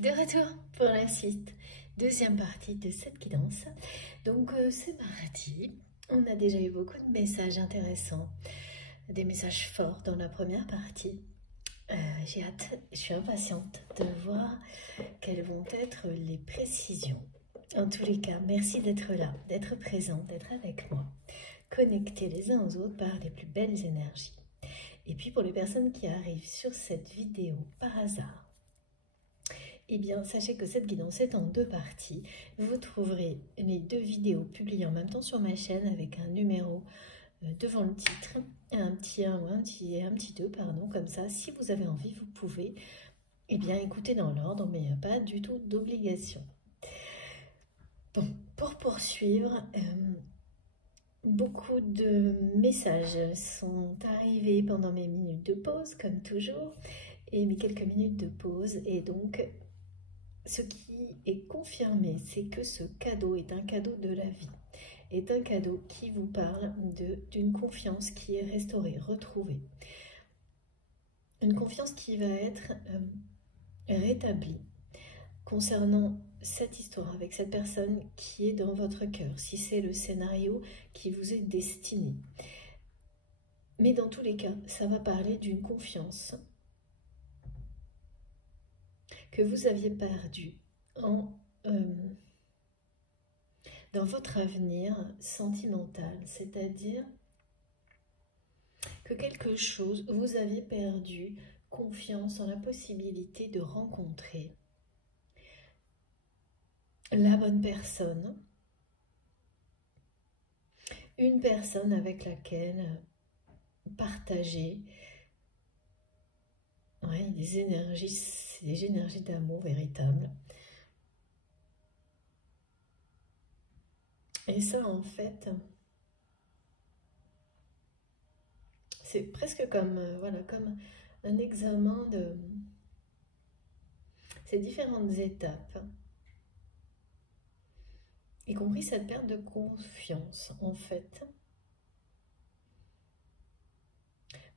De retour pour la suite, deuxième partie de cette guidance. Donc c'est mardi, on a déjà eu beaucoup de messages intéressants, des messages forts dans la première partie. J'ai hâte, je suis impatiente de voir quelles vont être les précisions. En tous les cas, merci d'être là, d'être présent, d'être avec moi, connectés les uns aux autres par les plus belles énergies. Et puis pour les personnes qui arrivent sur cette vidéo par hasard, eh bien, sachez que cette guidance est en deux parties. Vous trouverez les deux vidéos publiées en même temps sur ma chaîne avec un numéro devant le titre, un petit 1 ou un petit 2, pardon, comme ça. Si vous avez envie, vous pouvez bien, écouter dans l'ordre, mais il n'y a pas du tout d'obligation. Bon, pour poursuivre, beaucoup de messages sont arrivés pendant mes minutes de pause, comme toujours, et mes quelques minutes de pause, et donc ce qui est confirmé, c'est que ce cadeau est un cadeau de la vie, est un cadeau qui vous parle d'une confiance qui est restaurée, retrouvée. Une confiance qui va être rétablie concernant cette histoire avec cette personne qui est dans votre cœur, si c'est le scénario qui vous est destiné. Mais dans tous les cas, ça va parler d'une confiance que vous aviez perdue dans votre avenir sentimental, c'est-à-dire que quelque chose, vous aviez perdu confiance en la possibilité de rencontrer la bonne personne, une personne avec laquelle partager des énergies d'amour véritables. Et ça, en fait, c'est presque comme, comme un examen de ces différentes étapes, y compris cette perte de confiance, en fait,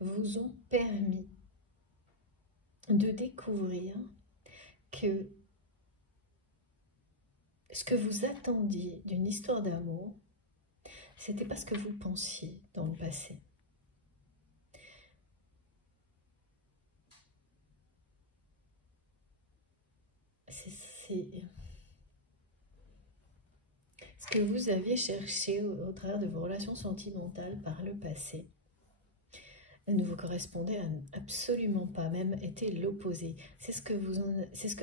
vous ont permis de découvrir que ce que vous attendiez d'une histoire d'amour, c'était pas ce que vous pensiez dans le passé. C'est ce que vous aviez cherché au travers de vos relations sentimentales par le passé ne vous correspondait absolument pas, même était l'opposé. C'est ce que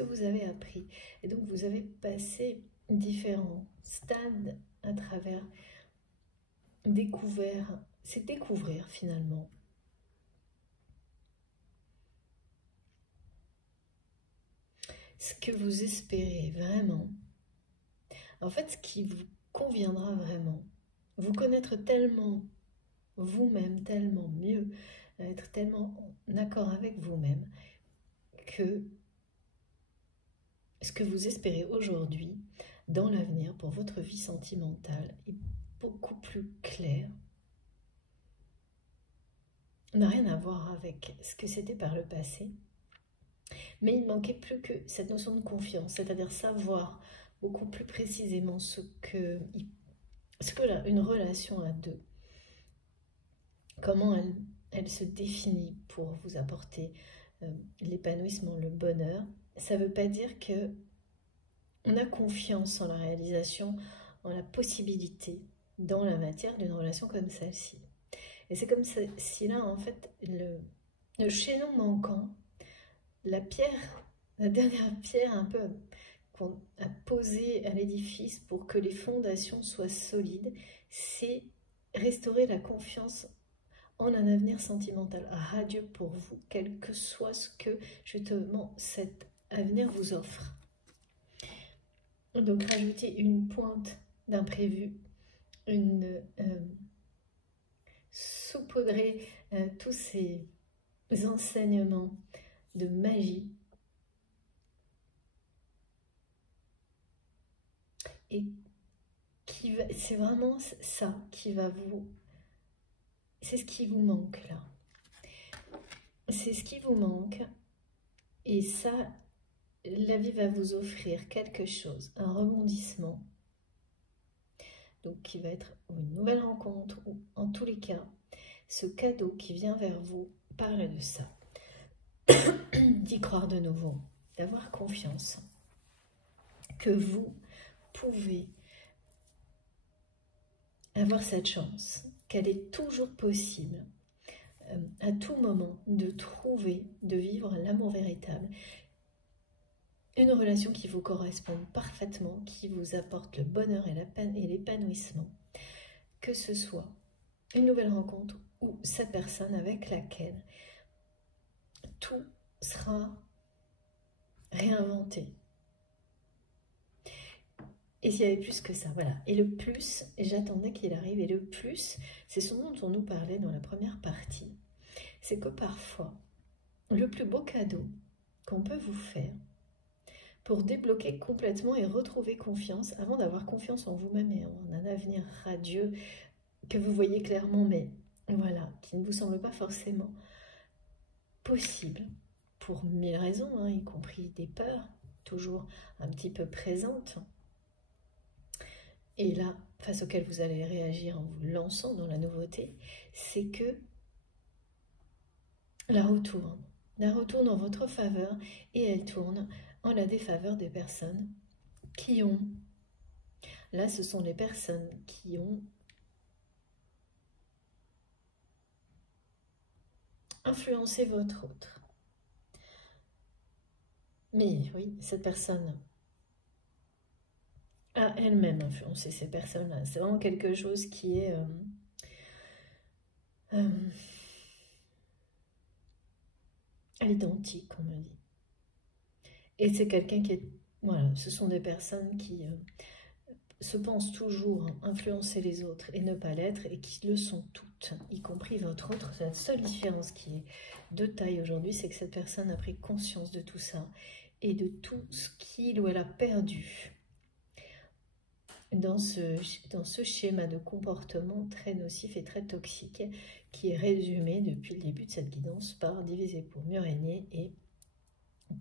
vous avez appris. Et donc vous avez passé différents stades à travers c'est découvrir finalement ce que vous espérez vraiment, en fait ce qui vous conviendra vraiment, vous connaître tellement vous-même, tellement mieux, être tellement en accord avec vous-même que ce que vous espérez aujourd'hui dans l'avenir pour votre vie sentimentale est beaucoup plus clair, n'a rien à voir avec ce que c'était par le passé, mais il ne manquait plus que cette notion de confiance, c'est-à-dire savoir beaucoup plus précisément ce que une relation à deux, comment elle se définit pour vous apporter l'épanouissement, le bonheur. Ça ne veut pas dire que on a confiance en la réalisation, en la possibilité dans la matière d'une relation comme celle-ci. Et c'est comme si là, en fait, le chaînon manquant, la dernière pierre un peu qu'on a posée à l'édifice pour que les fondations soient solides, c'est restaurer la confiance en un avenir sentimental radieux pour vous, quel que soit ce que justement cet avenir vous offre. Donc rajouter une pointe d'imprévu, saupoudrer tous ces enseignements de magie et c'est vraiment ça qui va c'est ce qui vous manque là. C'est ce qui vous manque et ça, la vie va vous offrir quelque chose, un rebondissement, donc qui va être une nouvelle rencontre, ou en tous les cas, ce cadeau qui vient vers vous parle de ça. D'y croire de nouveau, d'avoir confiance que vous pouvez avoir cette chance, qu'elle est toujours possible à tout moment de trouver, de vivre l'amour véritable, une relation qui vous correspond parfaitement, qui vous apporte le bonheur et l'épanouissement, que ce soit une nouvelle rencontre ou cette personne avec laquelle tout sera réinventé. Et s'il y avait plus que ça, voilà. Et le plus, et j'attendais qu'il arrive, et le plus, c'est ce dont on nous parlait dans la première partie, c'est que parfois, le plus beau cadeau qu'on peut vous faire, pour débloquer complètement et retrouver confiance, avant d'avoir confiance en vous-même et en un avenir radieux, que vous voyez clairement, mais voilà, qui ne vous semble pas forcément possible, pour 1000 raisons, hein, y compris des peurs, toujours un petit peu présentes, et là, face auquel vous allez réagir en vous lançant dans la nouveauté, c'est que la roue tourne en votre faveur, et elle tourne en la défaveur des personnes qui ont, là ce sont les personnes qui ont influencé votre autre. Mais oui, cette personne a elle-même influencé ces personnes-là. C'est vraiment quelque chose qui est à l'identique, on me dit. Et c'est quelqu'un qui est... Voilà, ce sont des personnes qui se pensent toujours influencer les autres et ne pas l'être, et qui le sont toutes, y compris votre autre. La seule différence qui est de taille aujourd'hui, c'est que cette personne a pris conscience de tout ça et de tout ce qu'il ou elle a perdu dans ce schéma de comportement très nocif et très toxique, qui est résumé depuis le début de cette guidance par diviser pour mieux régner, et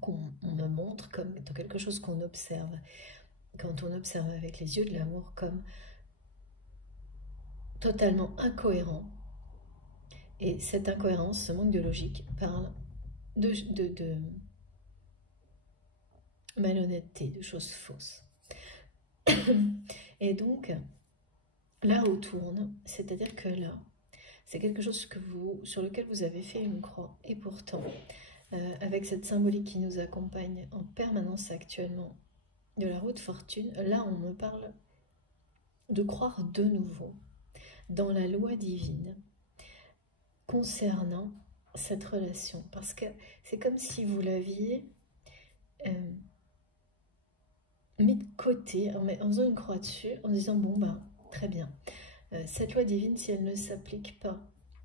qu'on me montre comme étant quelque chose qu'on observe, quand on observe avec les yeux de l'amour, comme totalement incohérent. Et cette incohérence, ce manque de logique, parle de malhonnêteté, de choses fausses. Et donc, la roue tourne, c'est-à-dire que là, c'est quelque chose sur lequel vous avez fait une croix. Et pourtant, avec cette symbolique qui nous accompagne en permanence actuellement de la roue de fortune, là on me parle de croire de nouveau dans la loi divine concernant cette relation. Parce que c'est comme si vous l'aviez mis de côté, en faisant une croix dessus, en disant bon ben très bien, cette loi divine, si elle ne s'applique pas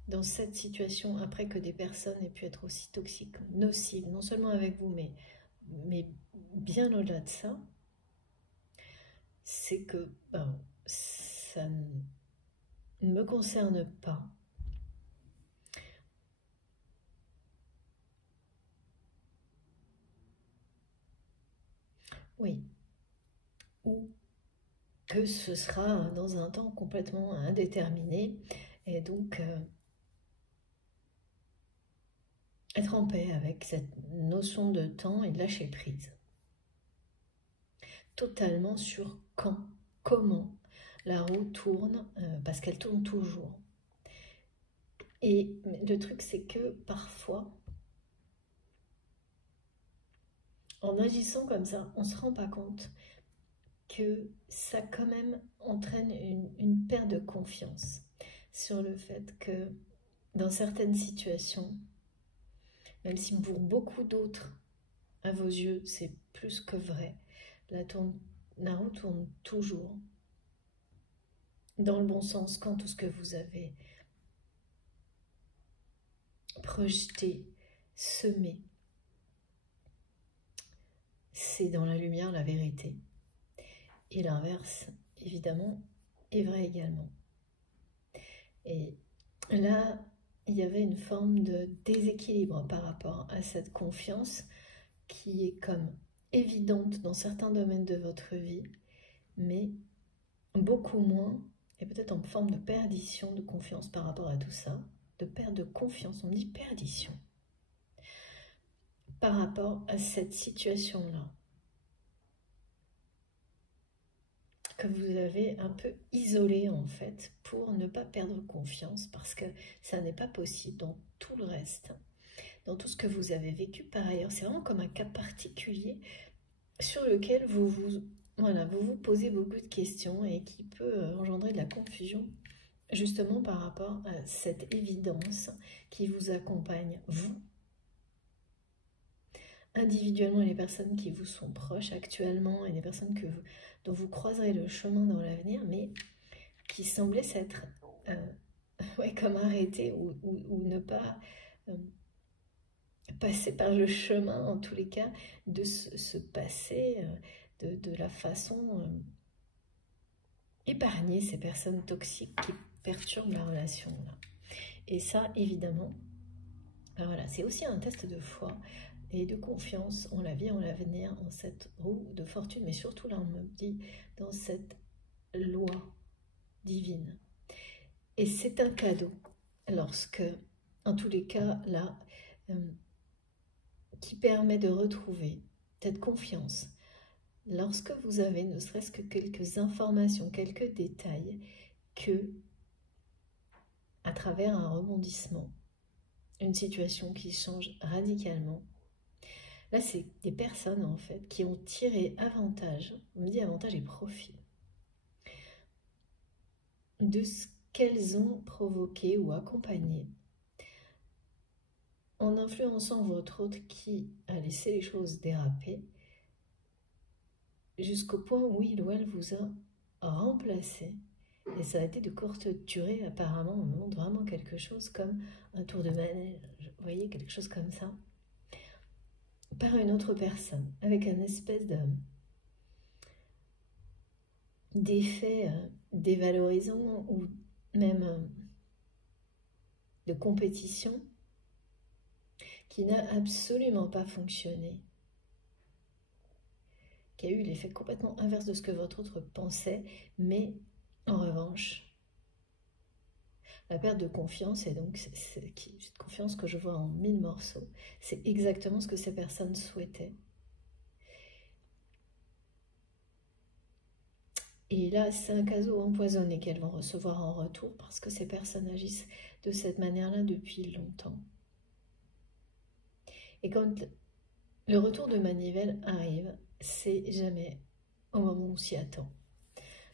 dans cette situation, après que des personnes aient pu être aussi toxiques, nocives, non seulement avec vous, mais bien au-delà de ça, c'est que ben, ça ne me concerne pas. Oui. Ou que ce sera dans un temps complètement indéterminé, et donc être en paix avec cette notion de temps et de lâcher prise. Totalement sur quand, comment la roue tourne, parce qu'elle tourne toujours. Et le truc, c'est que parfois, en agissant comme ça, on ne se rend pas compte que ça quand même entraîne une perte de confiance sur le fait que dans certaines situations, même si pour beaucoup d'autres, à vos yeux, c'est plus que vrai, la roue tourne toujours dans le bon sens quand tout ce que vous avez projeté, semé, c'est dans la lumière, la vérité. Et l'inverse, évidemment, est vrai également. Et là, il y avait une forme de déséquilibre par rapport à cette confiance qui est comme évidente dans certains domaines de votre vie, mais beaucoup moins, et peut-être en forme de perdition de confiance par rapport à tout ça, de perte de confiance, on me dit perdition, par rapport à cette situation-là, que vous avez un peu isolé en fait, pour ne pas perdre confiance, parce que ça n'est pas possible dans tout le reste, dans tout ce que vous avez vécu par ailleurs. C'est vraiment comme un cas particulier sur lequel voilà, vous vous posez beaucoup de questions et qui peut engendrer de la confusion, justement par rapport à cette évidence qui vous accompagne, vous, individuellement, et les personnes qui vous sont proches actuellement, et les personnes dont vous croiserez le chemin dans l'avenir, mais qui semblaient s'être ouais, comme arrêtées ou ne pas passer par le chemin, en tous les cas, de se passer de la façon épargner ces personnes toxiques qui perturbent la relation là. Et ça, évidemment, ben voilà, c'est aussi un test de foi et de confiance en la vie, en l'avenir, en cette roue de fortune, mais surtout là, on me dit, dans cette loi divine. Et c'est un cadeau, lorsque, en tous les cas, là, qui permet de retrouver cette confiance. Lorsque vous avez ne serait-ce que quelques informations, quelques détails, que à travers un rebondissement, une situation qui change radicalement, là c'est des personnes en fait qui ont tiré avantage, on me dit avantage et profit, de ce qu'elles ont provoqué ou accompagné, en influençant votre autre qui a laissé les choses déraper, jusqu'au point où il ou elle vous a remplacé. Et ça a été de courte durée, apparemment, on me montre vraiment quelque chose comme un tour de manège, vous voyez, quelque chose comme ça, par une autre personne, avec un espèce d'effet dévalorisant ou même de compétition qui n'a absolument pas fonctionné, qui a eu l'effet complètement inverse de ce que votre autre pensait, mais en revanche, la perte de confiance, et donc cette confiance que je vois en 1000 morceaux, c'est exactement ce que ces personnes souhaitaient. Et là, c'est un cadeau empoisonné qu'elles vont recevoir en retour, parce que ces personnes agissent de cette manière-là depuis longtemps. Et quand le retour de manivelle arrive, c'est jamais au moment où on s'y attend.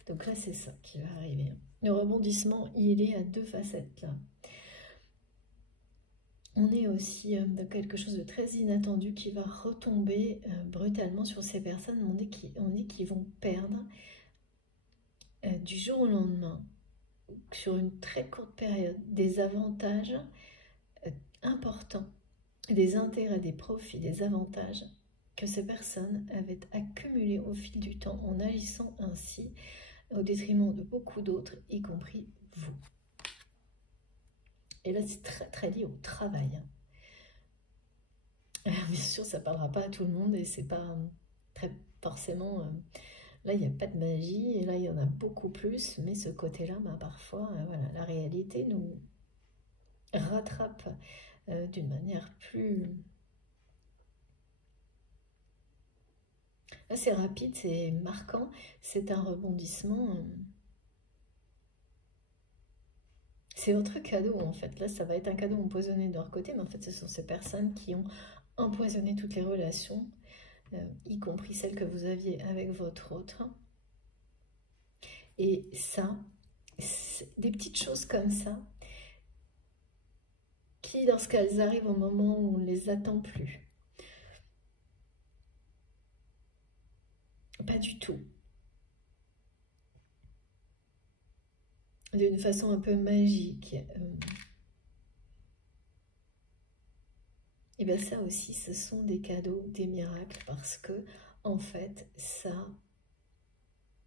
Donc là, c'est ça qui va arriver. Le rebondissement, il est à deux facettes là. On est aussi dans quelque chose de très inattendu qui va retomber brutalement sur ces personnes. On dit qu'ils vont perdre du jour au lendemain, sur une très courte période, des avantages importants, des intérêts, des profits, des avantages que ces personnes avaient accumulés au fil du temps en agissant ainsi, au détriment de beaucoup d'autres, y compris vous. Et là, c'est très très lié au travail. Alors, bien sûr, ça ne parlera pas à tout le monde et c'est pas très forcément... là, il n'y a pas de magie et là, il y en a beaucoup plus. Mais ce côté-là, bah, parfois, voilà, la réalité nous rattrape d'une manière plus... Là, c'est rapide, c'est marquant. C'est un rebondissement... C'est votre cadeau, en fait. Là, ça va être un cadeau empoisonné de leur côté, mais en fait, ce sont ces personnes qui ont empoisonné toutes les relations, y compris celles que vous aviez avec votre autre. Et ça, des petites choses comme ça, qui, lorsqu'elles arrivent au moment où on ne les attend plus, pas du tout, d'une façon un peu magique, et bien ça aussi, ce sont des cadeaux, des miracles, parce que, en fait, ça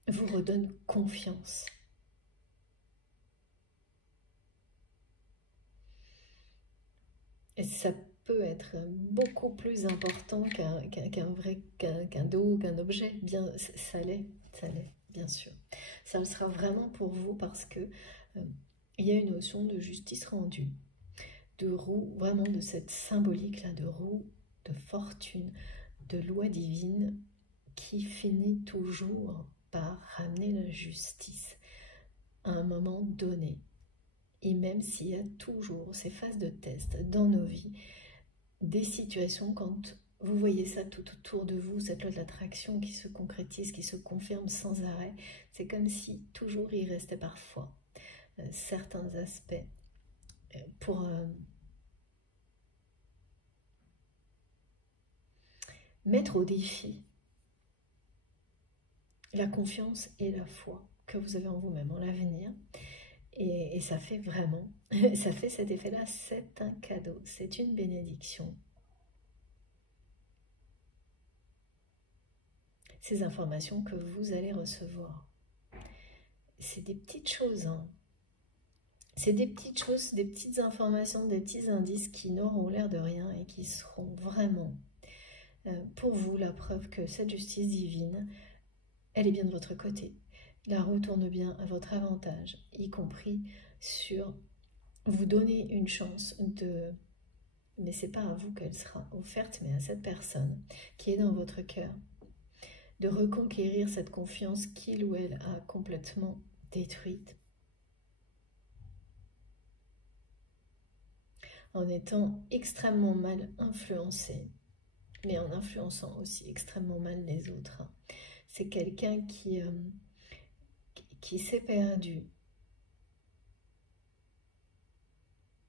vous redonne confiance. Et ça peut être beaucoup plus important qu'un dos, qu'un objet. Bien, ça l'est, bien sûr. Ça le sera vraiment pour vous parce que il y a une notion de justice rendue, de roue, vraiment de cette symbolique-là, de roue, de fortune, de loi divine qui finit toujours par ramener la justice à un moment donné. Et même s'il y a toujours ces phases de test dans nos vies, des situations quand vous voyez ça tout autour de vous, cette loi de l'attraction qui se concrétise, qui se confirme sans arrêt, c'est comme si toujours il restait parfois certains aspects pour mettre au défi la confiance et la foi que vous avez en vous-même, en l'avenir. Et ça fait vraiment, ça fait cet effet-là, c'est un cadeau, c'est une bénédiction. Ces informations que vous allez recevoir, c'est des petites choses, hein. C'est des petites choses, des petites informations, des petits indices qui n'auront l'air de rien et qui seront vraiment pour vous la preuve que cette justice divine, elle est bien de votre côté. La roue tourne bien à votre avantage, y compris sur vous donner une chance de... Mais c'est pas à vous qu'elle sera offerte, mais à cette personne qui est dans votre cœur, de reconquérir cette confiance qu'il ou elle a complètement détruite, en étant extrêmement mal influencé, mais en influençant aussi extrêmement mal les autres. C'est quelqu'un qui s'est perdu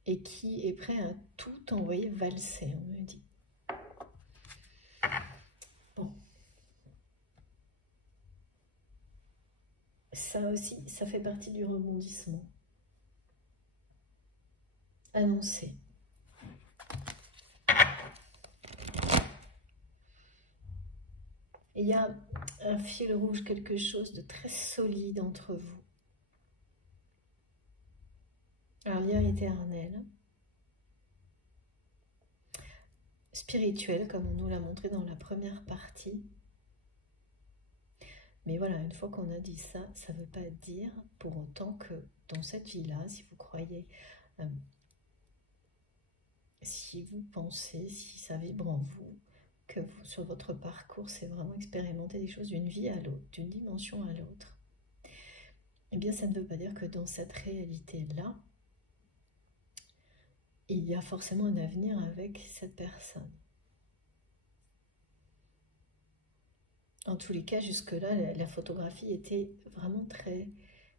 et qui est prêt à tout envoyer valser, on me dit. Bon. Ça aussi, ça fait partie du rebondissement. Annoncé. Il y a un fil rouge, quelque chose de très solide entre vous. Un lien éternel, spirituel, comme on nous l'a montré dans la première partie. Mais voilà, une fois qu'on a dit ça, ça ne veut pas dire pour autant que dans cette vie-là, si vous croyez, si vous pensez, si ça vibre en vous, que vous, sur votre parcours, c'est vraiment expérimenter des choses d'une vie à l'autre, d'une dimension à l'autre, eh bien ça ne veut pas dire que dans cette réalité-là, il y a forcément un avenir avec cette personne. En tous les cas, jusque-là, la photographie était vraiment très,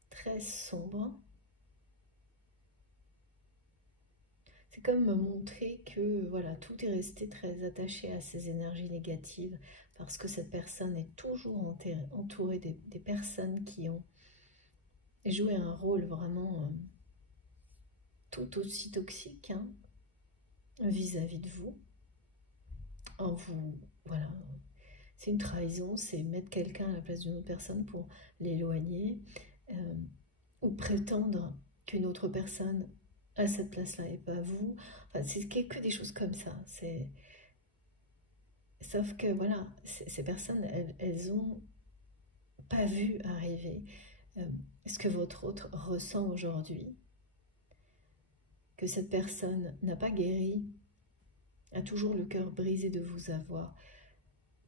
très sombre. C'est comme me montrer que voilà, tout est resté très attaché à ces énergies négatives parce que cette personne est toujours entourée des personnes qui ont joué un rôle vraiment tout aussi toxique vis-à-vis de vous. En vous, voilà, c'est une trahison, c'est mettre quelqu'un à la place d'une autre personne pour l'éloigner ou prétendre qu'une autre personne à cette place-là et pas vous. Enfin, c'est que des choses comme ça. Sauf que voilà, ces personnes, elles ont pas vu arriver ce que votre autre ressent aujourd'hui, que cette personne n'a pas guéri, a toujours le cœur brisé de vous avoir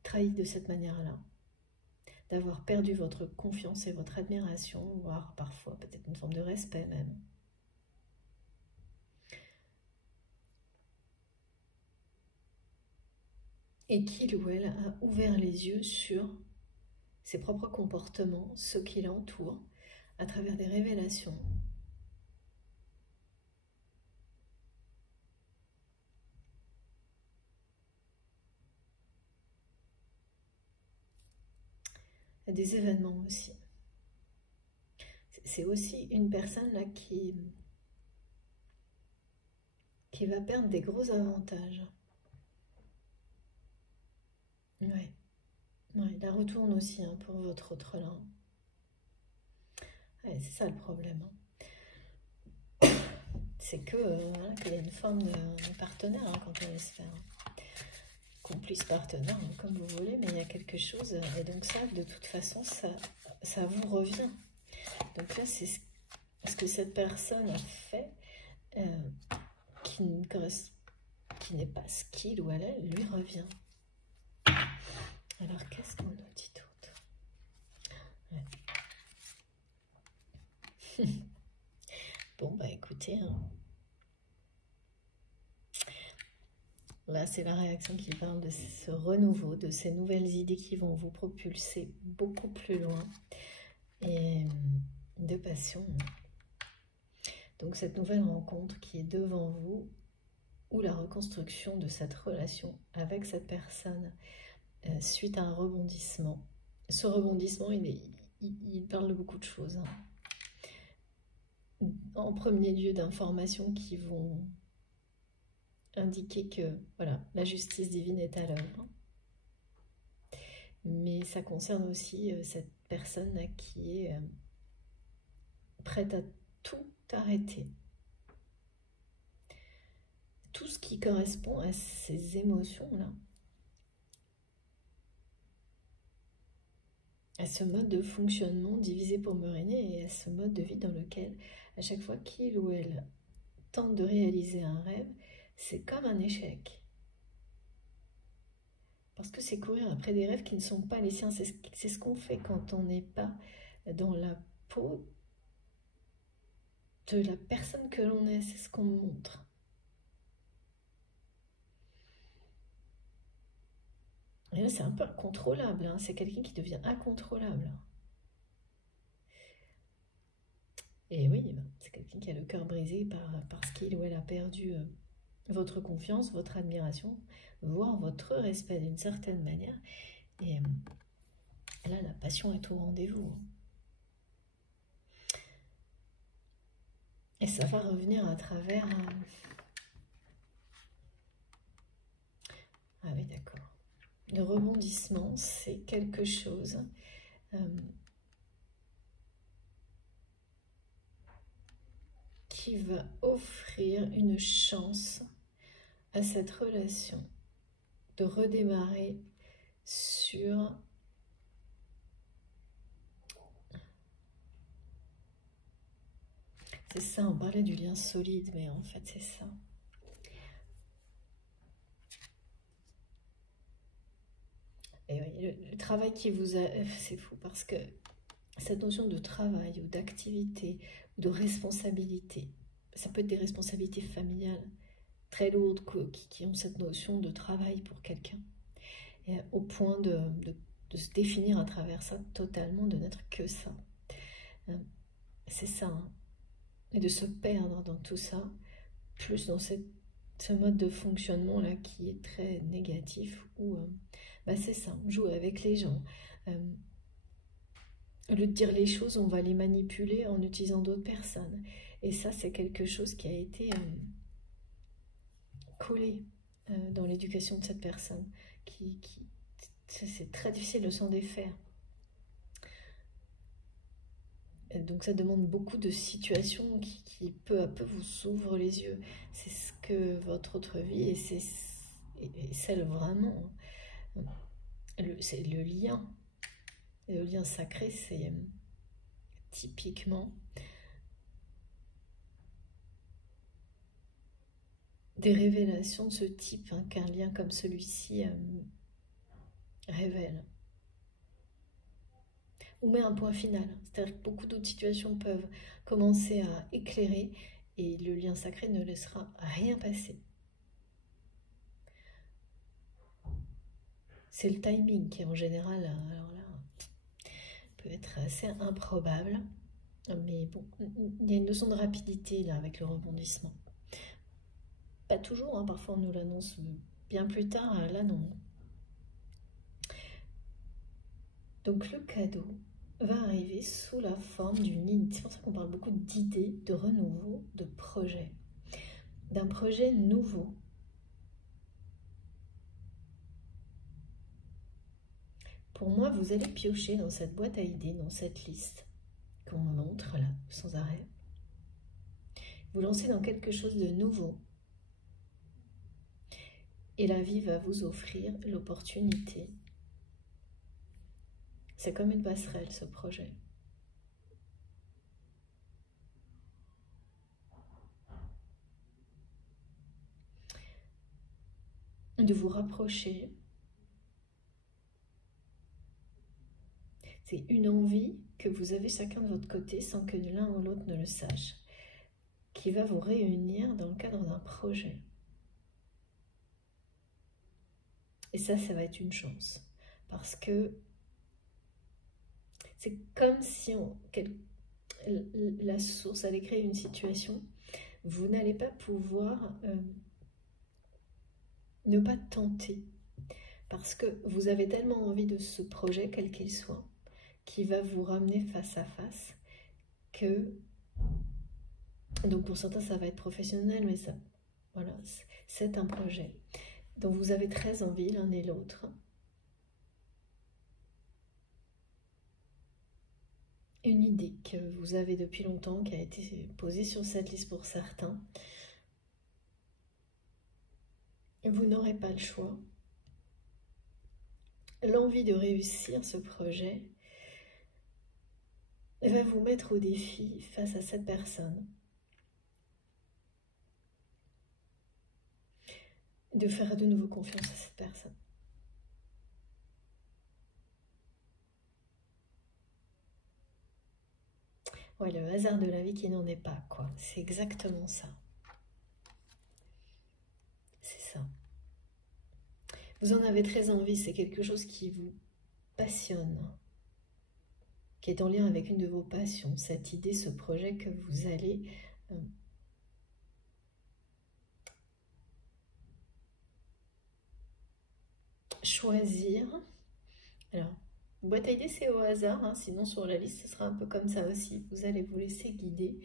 trahi de cette manière-là, d'avoir perdu votre confiance et votre admiration, voire parfois peut-être une forme de respect même. Et qu'il ou elle a ouvert les yeux sur ses propres comportements, ceux qui l'entourent, à travers des révélations. Des événements aussi. C'est aussi une personne là qui va perdre des gros avantages. Ouais. Ouais, la retourne aussi pour votre autre là. Ouais, c'est ça le problème. c'est que voilà, qu'il y a une forme de partenaire hein, quand on laisse faire. Complice partenaire, hein, comme vous voulez, mais il y a quelque chose, et donc ça, de toute façon, ça vous revient. Donc là, c'est ce que cette personne a fait, qui n'est pas ce qu'il ou elle lui revient. Alors, qu'est-ce qu'on nous dit d'autre? Ouais. Bon, bah écoutez, hein. Là, c'est la réaction qui parle de ce renouveau, de ces nouvelles idées qui vont vous propulser beaucoup plus loin, et de passion. Donc, cette nouvelle rencontre qui est devant vous, ou la reconstruction de cette relation avec cette personne suite à un rebondissement. Ce rebondissement, il parle de beaucoup de choses. Hein. En premier lieu, d'informations qui vont indiquer que voilà, la justice divine est à l'œuvre. Mais ça concerne aussi cette personne là, qui est prête à tout arrêter. Tout ce qui correspond à ces émotions-là, à ce mode de fonctionnement divisé pour me régner et à ce mode de vie dans lequel, à chaque fois qu'il ou elle tente de réaliser un rêve, c'est comme un échec. Parce que c'est courir après des rêves qui ne sont pas les siens. C'est ce qu'on fait quand on n'est pas dans la peau de la personne que l'on est. C'est ce qu'on montre. Et là, c'est un peu incontrôlable. Hein. C'est quelqu'un qui devient incontrôlable. Et oui, c'est quelqu'un qui a le cœur brisé parce qu'il ou elle a perdu votre confiance, votre admiration, voire votre respect d'une certaine manière. Et là, la passion est au rendez-vous. Et ça va revenir à travers... Ah oui, d'accord. Le rebondissement, c'est quelque chose... qui va offrir une chance à cette relation de redémarrer sur c'est ça, on parlait du lien solide, mais en fait c'est ça. Et oui, le travail qui vous a... C'est fou parce que cette notion de travail ou d'activité ou de responsabilité, ça peut être des responsabilités familiales très lourdes qui ont cette notion de travail pour quelqu'un, au point de se définir à travers ça totalement, de n'être que ça. C'est ça, hein. Et de se perdre dans tout ça, plus dans ce mode de fonctionnement là qui est très négatif, où c'est ça, on joue avec les gens. Au lieu de dire les choses, on va les manipuler en utilisant d'autres personnes. Et ça, c'est quelque chose qui a été collé dans l'éducation de cette personne. C'est très difficile de s'en défaire. Donc ça demande beaucoup de situations qui peu à peu vous ouvrent les yeux. C'est ce que votre autre vie, et c'est celle vraiment. C'est le lien. Et le lien sacré, c'est typiquement des révélations de ce type, hein, qu'un lien comme celui-ci révèle. Ou met un point final. C'est-à-dire que beaucoup d'autres situations peuvent commencer à éclairer et le lien sacré ne laissera rien passer. C'est le timing qui, en général, alors là, peut être assez improbable. Mais bon, il y a une notion de rapidité là avec le rebondissement. Pas toujours, hein, parfois on nous l'annonce bien plus tard, là non. Donc le cadeau va arriver sous la forme d'une ligne. C'est pour ça qu'on parle beaucoup d'idées, de renouveau, de projet. D'un projet nouveau. Pour moi, vous allez piocher dans cette boîte à idées, dans cette liste qu'on montre là, sans arrêt. vous lancez dans quelque chose de nouveau. Et la vie va vous offrir l'opportunité. C'est comme une passerelle, ce projet. De vous rapprocher. C'est une envie que vous avez chacun de votre côté sans que l'un ou l'autre ne le sache, qui va vous réunir dans le cadre d'un projet. Et ça va être une chance. Parce que c'est comme si la source allait créer une situation, vous n'allez pas pouvoir ne pas tenter. Parce que vous avez tellement envie de ce projet, quel qu'il soit, qui va vous ramener face à face, que... Donc pour certains, ça va être professionnel, mais ça, voilà, c'est un projet. Donc vous avez très envie l'un et l'autre. Une idée que vous avez depuis longtemps, qui a été posée sur cette liste pour certains. Vous n'aurez pas le choix. L'envie de réussir ce projet va vous mettre au défi face à cette personne. De faire de nouveau confiance à cette personne. Ouais, le hasard de la vie qui n'en est pas, quoi. C'est exactement ça. C'est ça. Vous en avez très envie, c'est quelque chose qui vous passionne, qui est en lien avec une de vos passions, cette idée, ce projet que vous allez choisir. Alors, boîte à idées, c'est au hasard, hein, sinon sur la liste, ce sera un peu comme ça aussi. Vous allez vous laisser guider,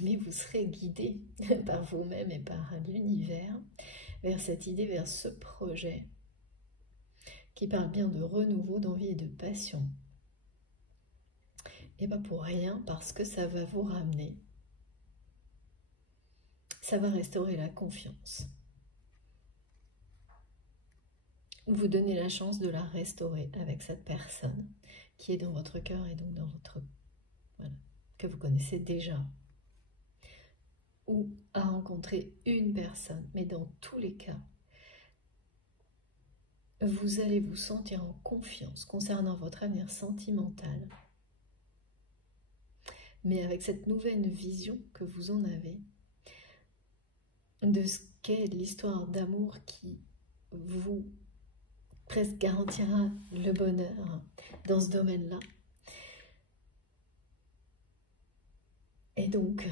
mais vous serez guidé par vous-même et par l'univers vers cette idée, vers ce projet qui parle bien de renouveau, d'envie et de passion. Et pas pour rien, parce que ça va vous ramener. Ça va restaurer la confiance. Vous donnez la chance de la restaurer avec cette personne qui est dans votre cœur et donc dans votre... Voilà, que vous connaissez déjà. Ou à rencontrer une personne, mais dans tous les cas, vous allez vous sentir en confiance concernant votre avenir sentimental. Mais avec cette nouvelle vision que vous en avez, de ce qu'est l'histoire d'amour qui vous presque garantira le bonheur dans ce domaine-là. Et donc,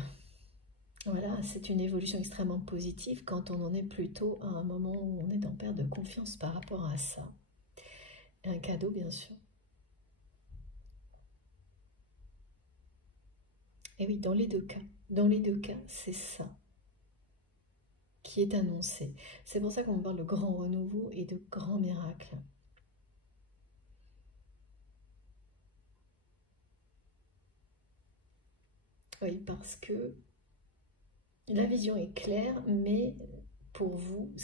voilà, c'est une évolution extrêmement positive quand on en est plutôt à un moment où on est en perte de confiance par rapport à ça. Un cadeau, bien sûr. Et oui, dans les deux cas, c'est ça qui est annoncé. C'est pour ça qu'on parle de grand renouveau et de grand miracle. Oui, parce que la vision est claire, mais pour vous,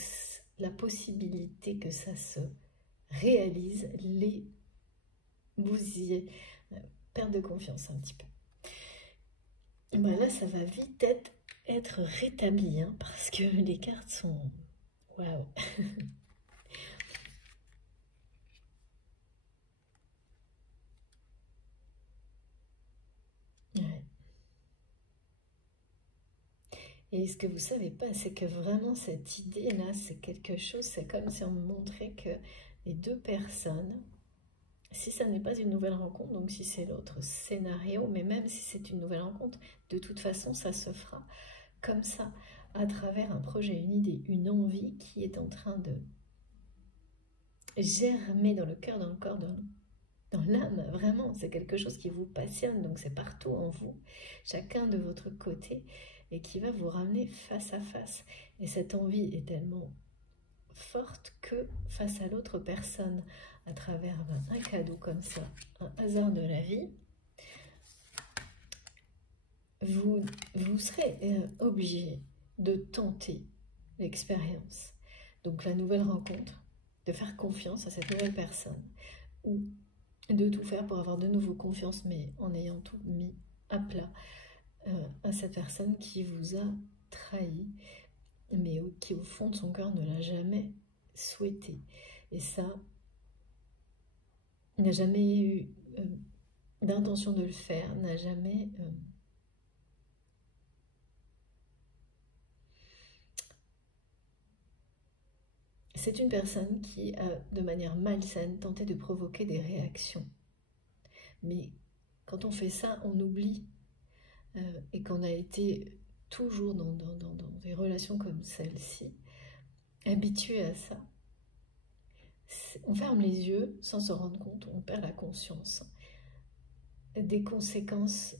la possibilité que ça se réalise, vous y perte de confiance un petit peu. Ben là, ça va vite être rétabli, hein, parce que les cartes sont... Waouh. Ouais. Et ce que vous ne savez pas, c'est que vraiment cette idée-là, c'est quelque chose, c'est comme si on me montrait que les deux personnes, si ça n'est pas une nouvelle rencontre, donc si c'est l'autre scénario, mais même si c'est une nouvelle rencontre, de toute façon, ça se fera comme ça, à travers un projet, une idée, une envie qui est en train de germer dans le cœur, dans le corps, dans l'âme, vraiment, c'est quelque chose qui vous passionne, donc c'est partout en vous, chacun de votre côté, et qui va vous ramener face à face. Et cette envie est tellement forte que face à l'autre personne, à travers un cadeau comme ça, un hasard de la vie, vous serez obligé de tenter l'expérience. Donc la nouvelle rencontre, de faire confiance à cette nouvelle personne, ou de tout faire pour avoir de nouveau confiance, mais en ayant tout mis à plat à cette personne qui vous a trahi, mais qui au fond de son cœur ne l'a jamais souhaité. Et ça, n'a jamais eu d'intention de le faire, n'a jamais... C'est une personne qui a, de manière malsaine, tenté de provoquer des réactions. Mais quand on fait ça, on oublie et qu'on a été toujours dans des relations comme celle-ci, habitué à ça. On ferme les yeux sans se rendre compte, on perd la conscience des conséquences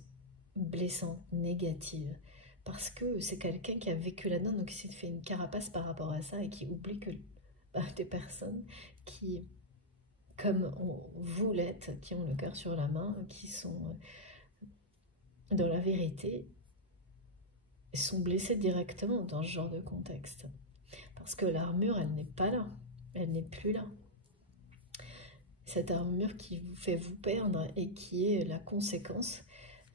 blessantes, négatives. Parce que c'est quelqu'un qui a vécu là-dedans, donc qui s'est fait une carapace par rapport à ça et qui oublie que des personnes qui, comme vous l'êtes, qui ont le cœur sur la main, qui sont dans la vérité, sont blessées directement dans ce genre de contexte. Parce que l'armure, elle n'est pas là, elle n'est plus là. Cette armure qui vous fait vous perdre et qui est la conséquence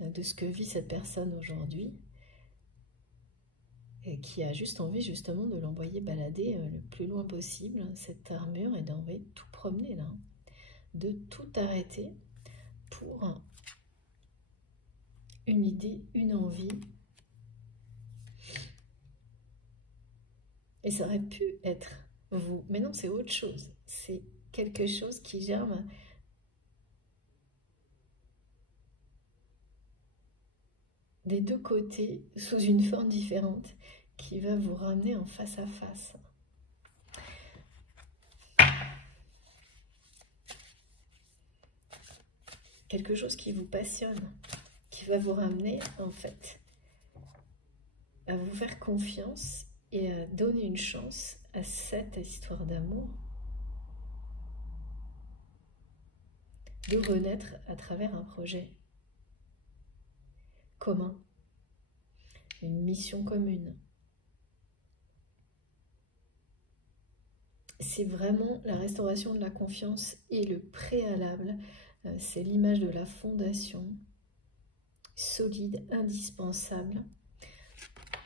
de ce que vit cette personne aujourd'hui, et qui a juste envie justement de l'envoyer balader le plus loin possible, cette armure, et d'envoyer tout promener là, de tout arrêter pour une idée, une envie. Et ça aurait pu être vous, mais non, c'est autre chose, c'est quelque chose qui germe des deux côtés, sous une forme différente, qui va vous ramener en face à face. Quelque chose qui vous passionne, qui va vous ramener, en fait, à vous faire confiance et à donner une chance à cette histoire d'amour de renaître à travers un projet commun, une mission commune. C'est vraiment la restauration de la confiance et le préalable, c'est l'image de la fondation solide, indispensable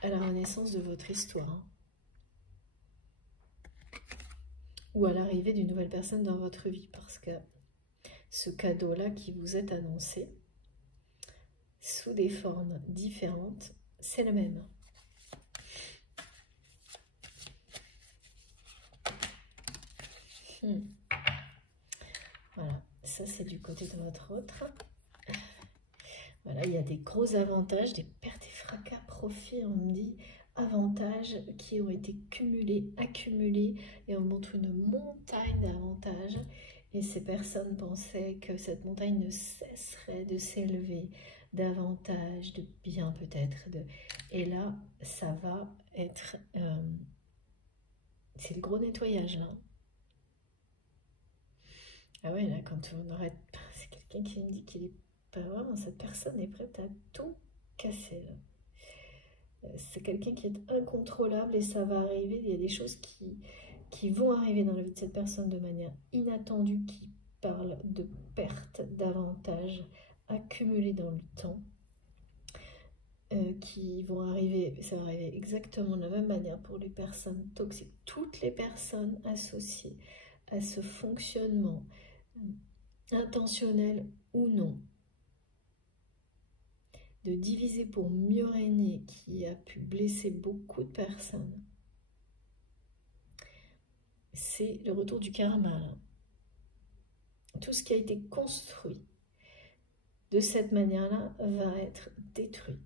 à la renaissance de votre histoire ou à l'arrivée d'une nouvelle personne dans votre vie, parce que ce cadeau-là qui vous est annoncé sous des formes différentes, c'est le même. Voilà, ça c'est du côté de votre autre. Voilà, il y a des gros avantages, des pertes et fracas, profits, on me dit, avantages qui ont été cumulés, accumulés, et on montre une montagne d'avantages. Et ces personnes pensaient que cette montagne ne cesserait de s'élever davantage, de bien peut-être. Et là, ça va être... c'est le gros nettoyage, là. Ah ouais, là, quand on arrête... C'est quelqu'un qui me dit qu'il est pas vraiment... Cette personne est prête à tout casser, là. C'est quelqu'un qui est incontrôlable et ça va arriver. Il y a des choses qui vont arriver dans la vie de cette personne de manière inattendue, qui parlent de perte d'avantages accumulés dans le temps, qui vont arriver, ça va arriver exactement de la même manière pour les personnes toxiques. Toutes les personnes associées à ce fonctionnement, intentionnel ou non, de diviser pour mieux régner, qui a pu blesser beaucoup de personnes, c'est le retour du karma, là. Tout ce qui a été construit de cette manière-là va être détruit.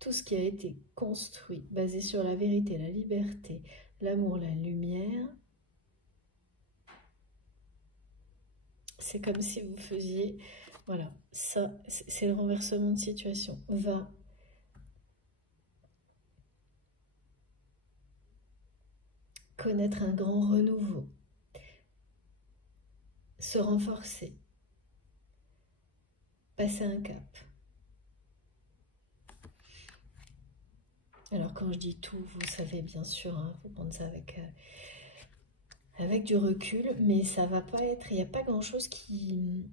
Tout ce qui a été construit, basé sur la vérité, la liberté, l'amour, la lumière, c'est comme si vous faisiez, voilà, ça, c'est le renversement de situation, va connaître un grand renouveau, se renforcer, passer un cap. Alors quand je dis tout, vous savez bien sûr, hein, vous prendre ça avec du recul, mais ça va pas être, il n'y a pas grand-chose qui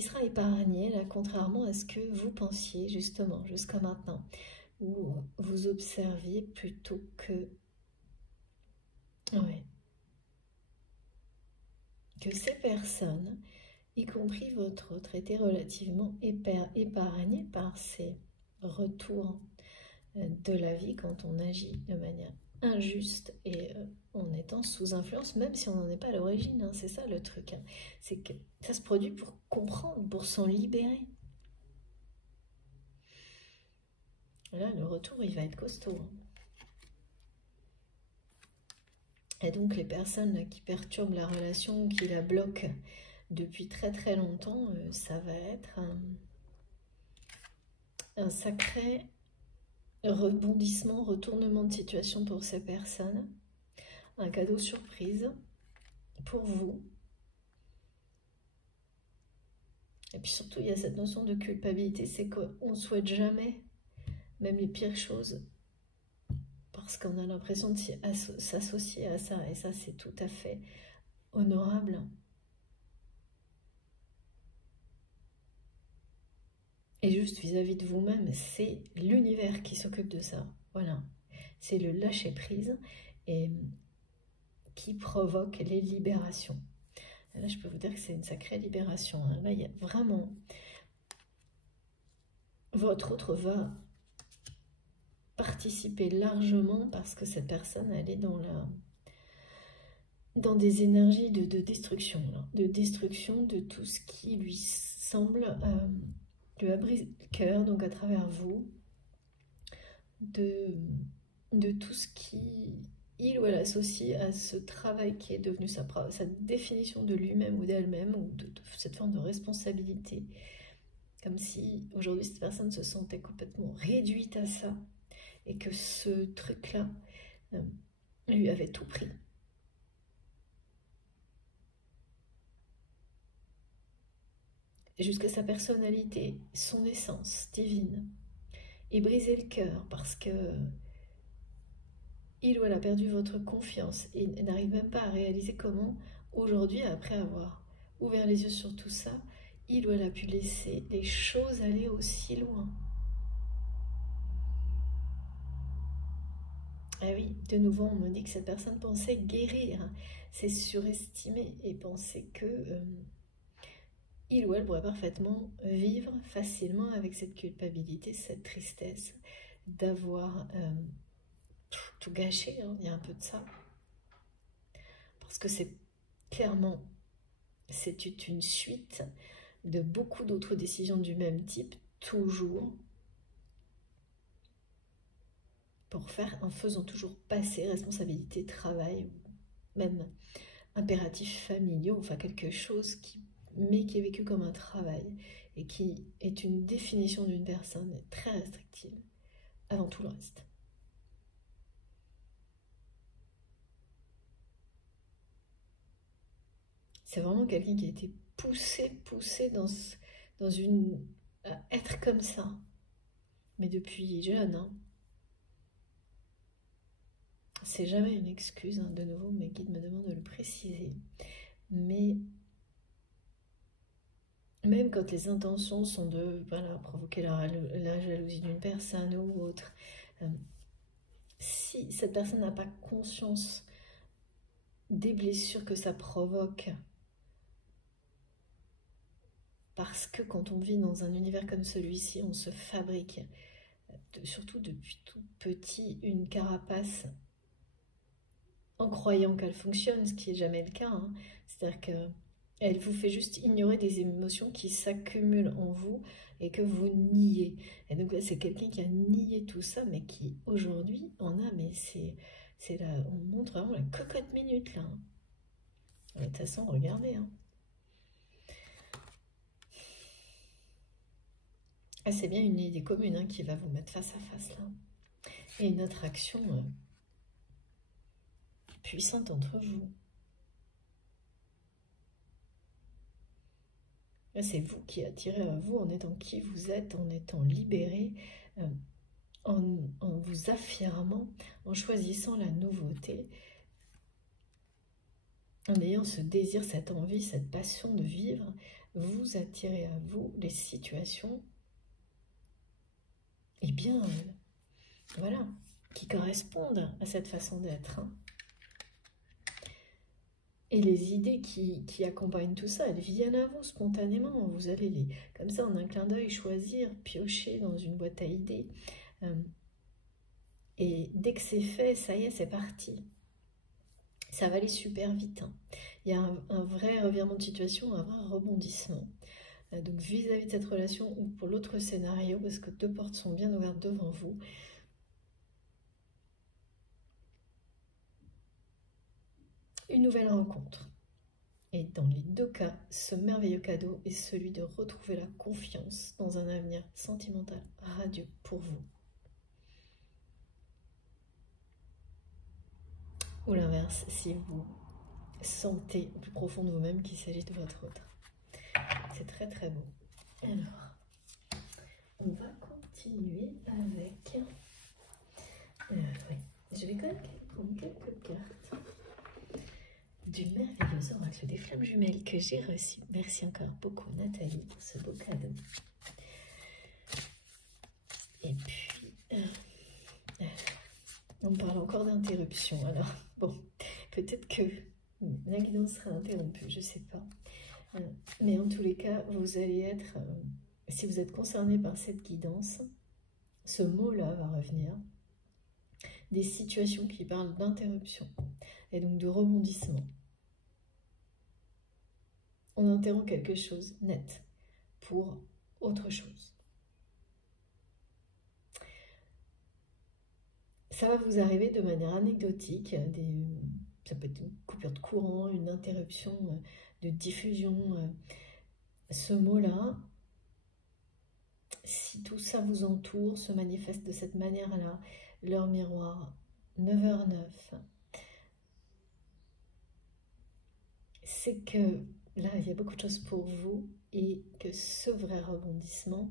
sera épargné, là, contrairement à ce que vous pensiez justement jusqu'à maintenant, où vous observiez plutôt que... Ouais. Que ces personnes, y compris votre autre, étaient relativement épargnées par ces retours de la vie quand on agit de manière injuste et en étant sous influence, même si on n'en est pas à l'origine, hein, c'est ça le truc, hein. C'est que ça se produit pour comprendre, pour s'en libérer. Là, le retour, il va être costaud, hein. Et donc, les personnes là, qui perturbent la relation, qui la bloquent depuis très très longtemps, ça va être un sacré rebondissement, retournement de situation pour ces personnes, un cadeau surprise pour vous. Et puis surtout, il y a cette notion de culpabilité, c'est qu'on ne souhaite jamais, même les pires choses, parce qu'on a l'impression de s'associer à ça, et ça c'est tout à fait honorable. Et juste vis-à-vis de vous-même, c'est l'univers qui s'occupe de ça. Voilà, c'est le lâcher-prise et qui provoque les libérations. Et là, je peux vous dire que c'est une sacrée libération, hein. Là, il y a vraiment... Votre autre va participer largement parce que cette personne, elle est dans des énergies de destruction, là. De destruction de tout ce qui lui semble... lui a brisé le cœur, donc à travers vous, de tout ce qui, il ou elle associe à ce travail qui est devenu sa définition de lui-même ou d'elle-même, ou de cette forme de responsabilité, comme si aujourd'hui cette personne se sentait complètement réduite à ça, et que ce truc-là lui avait tout pris. Jusqu'à sa personnalité, son essence divine, et briser le cœur parce que il ou elle a perdu votre confiance et n'arrive même pas à réaliser comment, aujourd'hui, après avoir ouvert les yeux sur tout ça, il ou elle a pu laisser les choses aller aussi loin. Ah oui, de nouveau, on me dit que cette personne pensait guérir, c'est surestimé et pensait que il ou elle pourrait parfaitement vivre facilement avec cette culpabilité, cette tristesse d'avoir tout gâché, hein, il y a un peu de ça. Parce que c'est clairement, c'est une suite de beaucoup d'autres décisions du même type, toujours en faisant toujours passer responsabilité, travail, même impératifs familiaux, enfin quelque chose mais qui est vécu comme un travail et qui est une définition d'une personne très restrictive avant tout le reste. C'est vraiment quelqu'un qui a été poussé dans une... être comme ça. Mais depuis jeune, hein. C'est jamais une excuse, hein. De nouveau, mes guides me demandent de le préciser. Mais même quand les intentions sont de provoquer la jalousie d'une personne ou autre, si cette personne n'a pas conscience des blessures que ça provoque, parce que quand on vit dans un univers comme celui-ci, on se fabrique, surtout depuis tout petit, une carapace en croyant qu'elle fonctionne, ce qui n'est jamais le cas, hein. C'est-à-dire qu'elle vous fait juste ignorer des émotions qui s'accumulent en vous et que vous niez. Et donc là, c'est quelqu'un qui a nié tout ça, mais qui aujourd'hui en a, mais c'est là, on montre vraiment la cocotte minute là. De toute façon, regardez, hein. Ah, c'est bien une idée commune, hein, qui va vous mettre face à face là. Et une attraction puissante entre vous. C'est vous qui attirez à vous en étant qui vous êtes, en étant libéré, en vous affirmant, en choisissant la nouveauté, en ayant ce désir, cette envie, cette passion de vivre. Vous attirez à vous les situations, et bien, voilà, qui correspondent à cette façon d'être. Et les idées qui accompagnent tout ça, elles viennent à vous spontanément. Vous allez, comme ça, en un clin d'œil, choisir, piocher dans une boîte à idées. Et dès que c'est fait, ça y est, c'est parti. Ça va aller super vite. Il y a un vrai revirement de situation, un vrai rebondissement. Donc vis-à-vis de cette relation ou pour l'autre scénario, parce que deux portes sont bien ouvertes devant vous, une nouvelle rencontre. Et dans les deux cas, ce merveilleux cadeau est celui de retrouver la confiance dans un avenir sentimental radieux pour vous. Ou l'inverse, si vous sentez au plus profond de vous-même qu'il s'agit de votre autre. C'est très très beau. Alors, on va continuer avec... ouais. Je vais quand même prendre quelques cartes du merveilleux oracle des flammes jumelles que j'ai reçu. Merci encore beaucoup Nathalie pour ce beau cadeau. Et puis, on parle encore d'interruption. Alors, bon, peut-être que la guidance sera interrompue, je ne sais pas. Mais en tous les cas, vous allez être, si vous êtes concerné par cette guidance, ce mot-là va revenir. Des situations qui parlent d'interruption et donc de rebondissement. On interrompt quelque chose net pour autre chose. Ça va vous arriver de manière anecdotique, ça peut être une coupure de courant, une interruption de diffusion. Ce mot-là, si tout ça vous entoure, se manifeste de cette manière-là, l'heure miroir, 9h09, c'est que là, il y a beaucoup de choses pour vous et que ce vrai rebondissement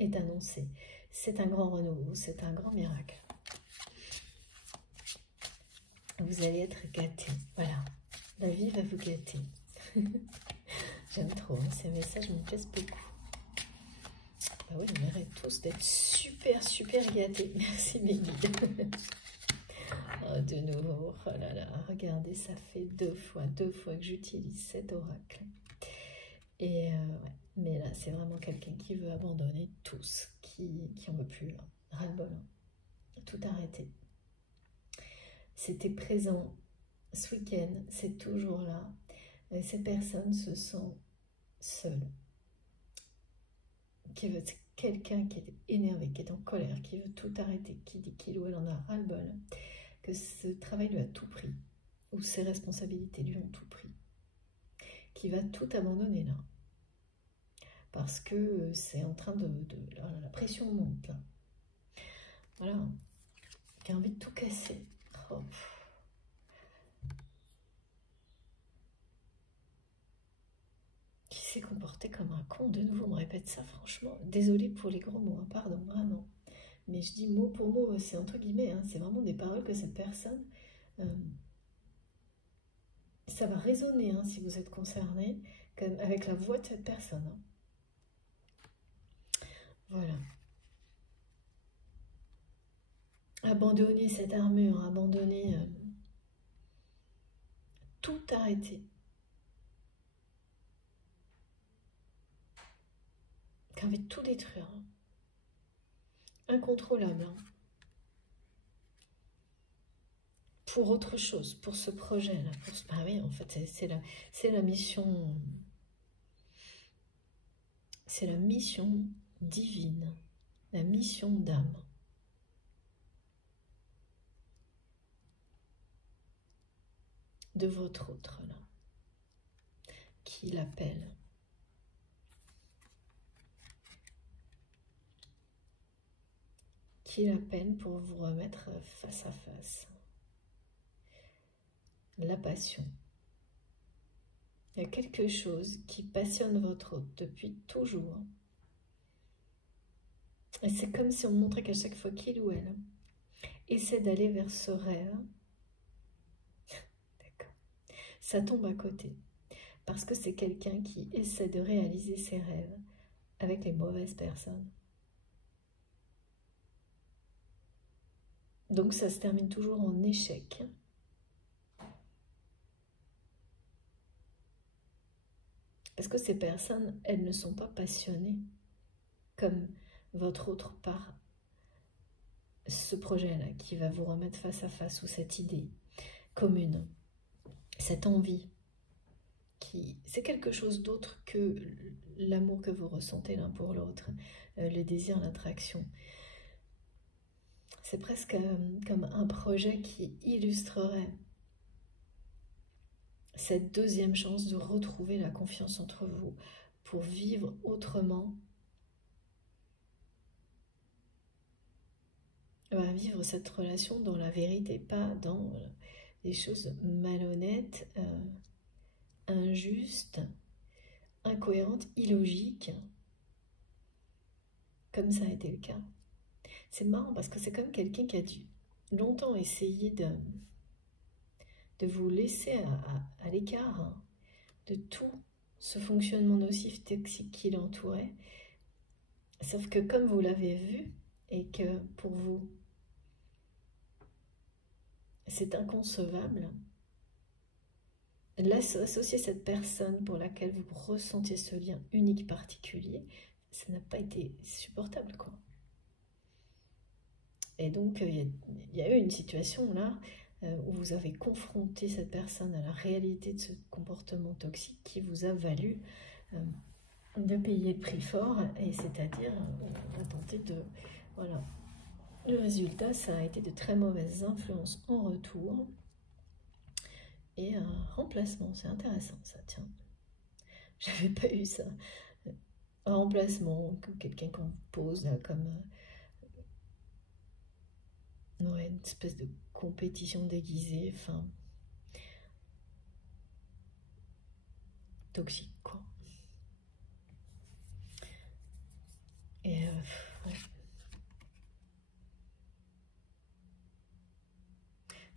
est annoncé. C'est un grand renouveau, c'est un grand miracle. Vous allez être gâtés. Voilà, la vie va vous gâter. J'aime trop, hein, ces messages me plaisent beaucoup. Bah oui, on mérite tous d'être super, super gâtés. Merci mes guides. Oh, de nouveau, oh là là, regardez, ça fait deux fois que j'utilise cet oracle. Et ouais, mais là, c'est vraiment quelqu'un qui veut abandonner tous, qui en veut plus, là. Ras-le-bol, hein. Tout arrêter. C'était présent ce week-end, c'est toujours là. Et cette personne se sent seule. C'est quelqu'un qui est énervé, qui est en colère, qui veut tout arrêter, qui dit qu'il ou elle en a ras-le-bol, que ce travail lui a tout pris, ou ses responsabilités lui ont tout pris, qui va tout abandonner là. Parce que c'est en train la pression monte là. Voilà. Qui a envie de tout casser. Oh. Qui s'est comporté comme un con. De nouveau, on me répète ça, franchement. Désolée pour les gros mots, hein, pardon, vraiment. Mais je dis mot pour mot, c'est entre guillemets, hein, c'est vraiment des paroles que cette personne... ça va résonner, hein, si vous êtes concerné, avec la voix de cette personne. Hein. Voilà. Abandonner cette armure, abandonner... tout arrêter. Qui a envie de tout détruire. Hein. Incontrôlable. Hein. Pour autre chose, pour ce projet-là. Ah oui, en fait, c'est la mission... C'est la mission divine. La mission d'âme. De votre autre, là. Qui l'appelle. Qui l'appelle pour vous remettre face à face. La passion. Il y a quelque chose qui passionne votre hôte depuis toujours. Et c'est comme si on montrait qu'à chaque fois qu'il ou elle essaie d'aller vers ce rêve, d'accord, ça tombe à côté. Parce que c'est quelqu'un qui essaie de réaliser ses rêves avec les mauvaises personnes. Donc ça se termine toujours en échec. Parce que ces personnes, elles ne sont pas passionnées comme votre autre par ce projet-là qui va vous remettre face à face, ou cette idée commune, cette envie, c'est quelque chose d'autre que l'amour que vous ressentez l'un pour l'autre, le désir, l'attraction. C'est presque comme un projet qui illustrerait cette deuxième chance de retrouver la confiance entre vous pour vivre autrement, vivre cette relation dans la vérité, pas dans des choses malhonnêtes, injustes, incohérentes, illogiques, comme ça a été le cas. C'est marrant parce que c'est comme quelqu'un qui a dû longtemps essayer de vous laisser à l'écart, hein, de tout ce fonctionnement nocif, toxique qui l'entourait. Sauf que comme vous l'avez vu, et que pour vous, c'est inconcevable, associer cette personne pour laquelle vous ressentiez ce lien unique particulier, ça n'a pas été supportable, quoi. Et donc, il y a eu une situation là où vous avez confronté cette personne à la réalité de ce comportement toxique qui vous a valu de payer le prix fort, et c'est-à-dire on a tenté de... Voilà. Le résultat, ça a été de très mauvaises influences en retour et un remplacement. C'est intéressant ça, tiens. J'avais pas eu ça. Un remplacement, quelqu'un qu'on pose là, comme... ouais, une espèce de compétition déguisée, enfin... toxique, quoi. Et ouais.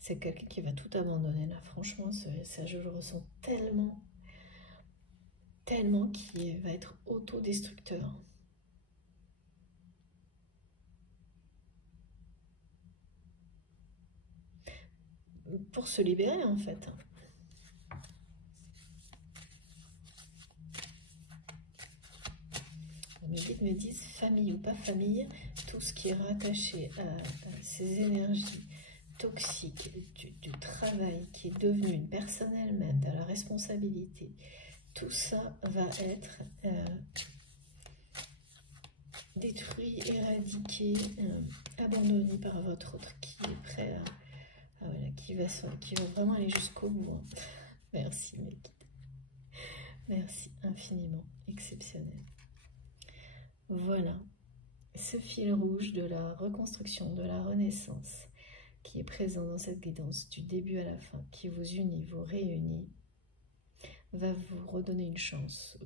C'est quelqu'un qui va tout abandonner là, franchement, ça je le ressens tellement, tellement, qui va être autodestructeur. Pour se libérer en fait. Mes guides me disent, famille ou pas famille, tout ce qui est rattaché à ces énergies toxiques, du travail qui est devenu une personne elle-même, de la responsabilité, tout ça va être détruit, éradiqué, abandonné par votre autre qui est prêt à voilà, qui va vraiment aller jusqu'au bout. Hein. Merci mes guides. Merci infiniment, exceptionnel. Voilà, ce fil rouge de la reconstruction, de la renaissance, qui est présent dans cette guidance du début à la fin, qui vous unit, vous réunit, va vous redonner une chance.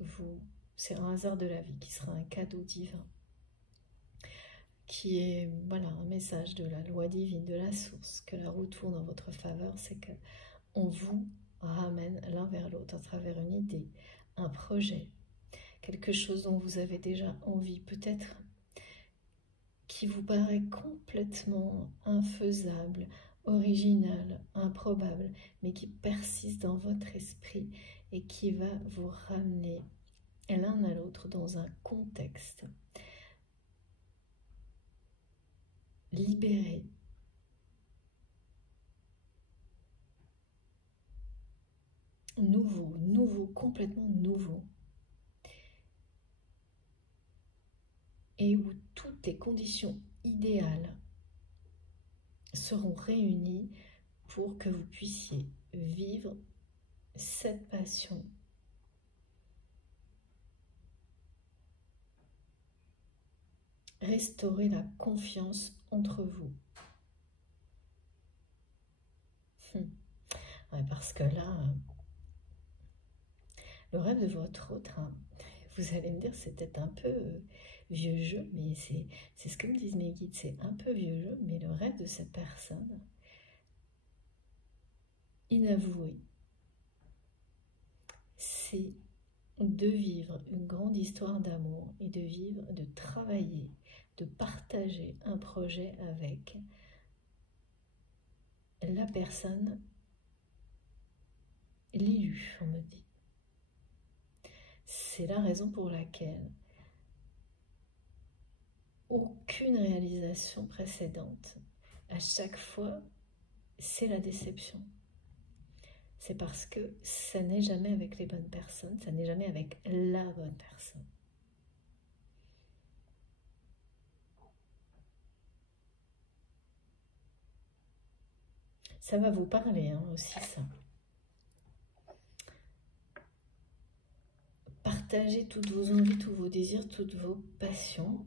C'est un hasard de la vie qui sera un cadeau divin, qui est voilà, un message de la loi divine, de la source, que la roue tourne en votre faveur, c'est qu'on vous ramène l'un vers l'autre à travers une idée, un projet, quelque chose dont vous avez déjà envie, peut-être qui vous paraît complètement infaisable, original, improbable, mais qui persiste dans votre esprit et qui va vous ramener l'un à l'autre dans un contexte libéré, nouveau, complètement nouveau, et où toutes les conditions idéales seront réunies pour que vous puissiez vivre cette passion restaurer la confiance entre vous. Ouais, parce que là, Le rêve de votre autre, hein, vous allez me dire, c'est peut-être un peu vieux jeu, mais c'est ce que me disent mes guides, c'est un peu vieux jeu, mais le rêve de cette personne, inavoué, c'est de vivre une grande histoire d'amour et de vivre, de travailler, de partager un projet avec la personne, l'élu, on me dit. C'est la raison pour laquelle aucune réalisation précédente, à chaque fois, c'est la déception. C'est parce que ça n'est jamais avec les bonnes personnes, ça n'est jamais avec la bonne personne. Ça va vous parler hein, aussi, ça. Partagez toutes vos envies, tous vos désirs, toutes vos passions,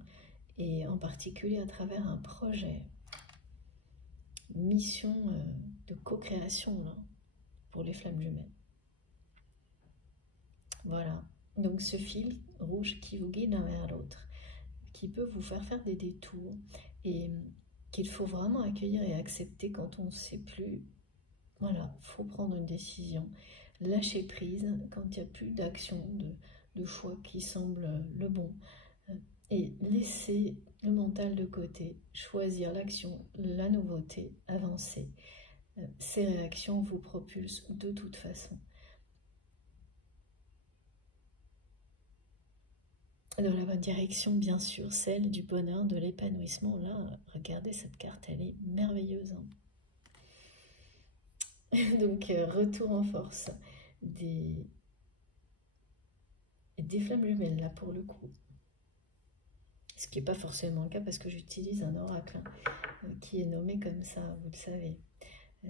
et en particulier à travers un projet. Mission de co-création pour les flammes jumelles. Voilà, donc ce fil rouge qui vous guide l'un vers l'autre, qui peut vous faire des détours, et qu'il faut vraiment accueillir et accepter quand on ne sait plus. Voilà, il faut prendre une décision, lâcher prise quand il n'y a plus d'action, de choix qui semble le bon, et laisser le mental de côté, choisir l'action, la nouveauté, avancer. Ces réactions vous propulsent de toute façon. Dans la bonne direction, bien sûr, celle du bonheur, de l'épanouissement. Là, regardez cette carte, elle est merveilleuse. Hein. Donc, retour en force des flammes jumelles, là, pour le coup. Ce qui n'est pas forcément le cas parce que j'utilise un oracle qui est nommé comme ça, vous le savez.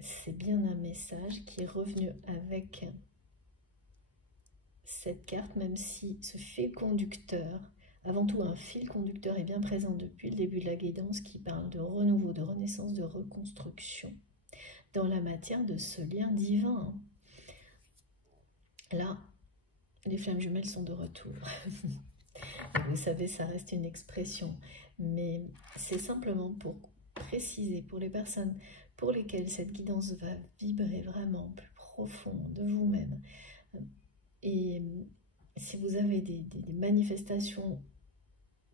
C'est bien un message qui est revenu avec cette carte, même si ce fil conducteur, avant tout un fil conducteur est bien présent depuis le début de la guidance qui parle de renouveau, de renaissance, de reconstruction dans la matière de ce lien divin. Là, les flammes jumelles sont de retour. Vous savez, ça reste une expression, mais c'est simplement pour préciser pour les personnes pour lesquelles cette guidance va vibrer vraiment plus profond de vous-même. Et si vous avez des manifestations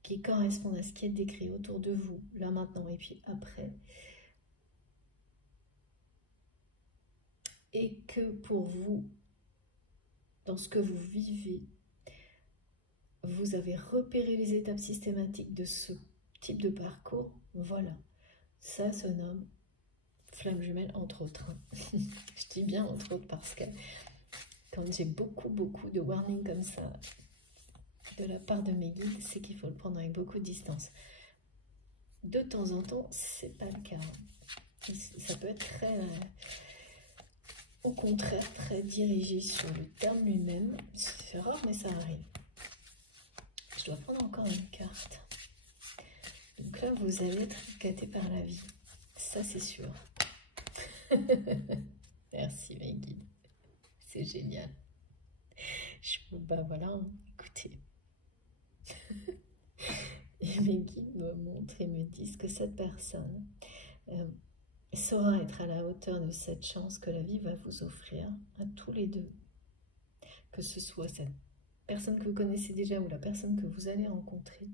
qui correspondent à ce qui est décrit autour de vous, là maintenant et puis après, et que pour vous, dans ce que vous vivez, vous avez repéré les étapes systématiques de ce type de parcours, voilà, ça se nomme flamme jumelle entre autres. Je dis bien entre autres parce que quand j'ai beaucoup de warnings comme ça de la part de mes guides, c'est qu'il faut le prendre avec beaucoup de distance. De temps en temps, c'est pas le cas. Ça peut être très, au contraire, très dirigé sur le terme lui-même. C'est rare, mais ça arrive. Je dois prendre encore une carte. Donc là, vous allez être gâté par la vie. Ça, c'est sûr. Merci, mes guides. C'est génial. Bah voilà, écoutez. Et mes guides me montrent et me disent que cette personne saura être à la hauteur de cette chance que la vie va vous offrir à tous les deux. Que ce soit cette personne que vous connaissez déjà ou la personne que vous allez rencontrer.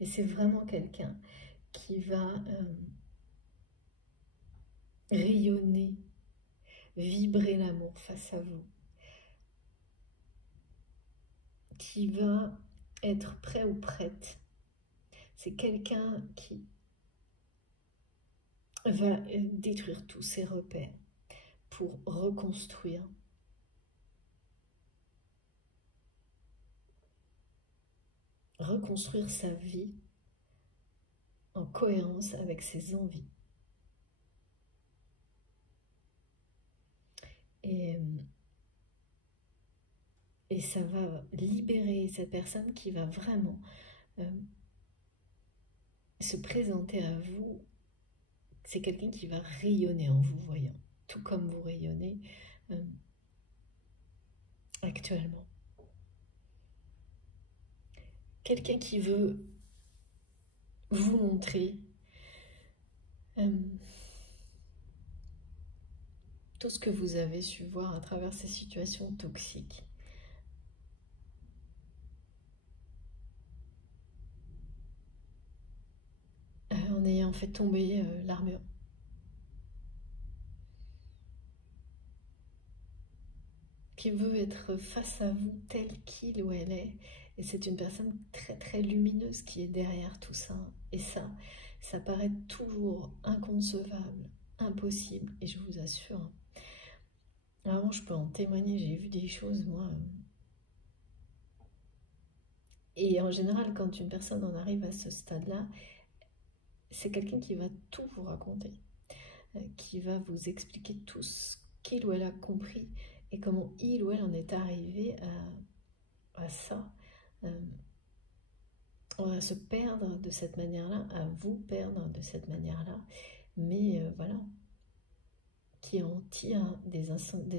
Et c'est vraiment quelqu'un qui va rayonner, vibrer l'amour face à vous. Qui va être prêt ou prête. C'est quelqu'un qui va détruire tous ses repères pour reconstruire. Reconstruire sa vie en cohérence avec ses envies. Et ça va libérer cette personne qui va vraiment se présenter à vous. C'est quelqu'un qui va rayonner en vous voyant, tout comme vous rayonnez actuellement. quelqu'un qui veut vous montrer tout ce que vous avez su voir à travers ces situations toxiques. En ayant fait tomber l'armure. Qui veut être face à vous tel qu'il ou elle est. Et c'est une personne très très lumineuse qui est derrière tout ça. Et ça paraît toujours inconcevable, impossible. Et je vous assure, vraiment je peux en témoigner, j'ai vu des choses moi. Et en général, quand une personne en arrive à ce stade-là, c'est quelqu'un qui va tout vous raconter, qui va vous expliquer tout ce qu'il ou elle a compris et comment il ou elle en est arrivé à ça, à se perdre de cette manière-là, à vous perdre de cette manière-là, mais voilà, qui en tire des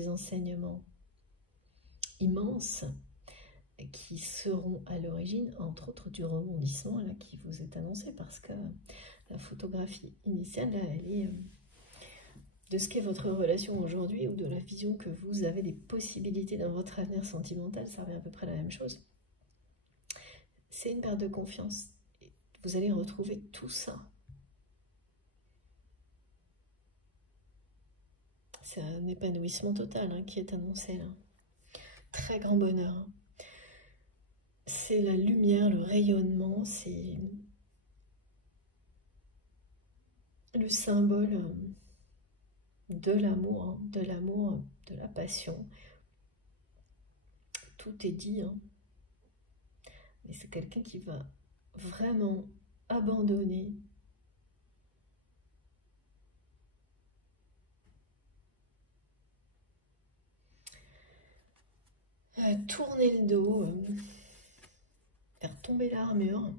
enseignements immenses qui seront à l'origine, entre autres, du rebondissement là, qui vous est annoncé, parce que la photographie initiale, là, elle est de ce qu'est votre relation aujourd'hui ou de la vision que vous avez des possibilités dans votre avenir sentimental, ça revient à peu près la même chose. C'est une perte de confiance. Vous allez retrouver tout ça. C'est un épanouissement total hein, qui est annoncé là. Très grand bonheur. Hein. C'est la lumière, le rayonnement, c'est le symbole de l'amour, hein, de la passion. Tout est dit, hein. Mais c'est quelqu'un qui va vraiment abandonner tourner le dos, faire tomber l'armure.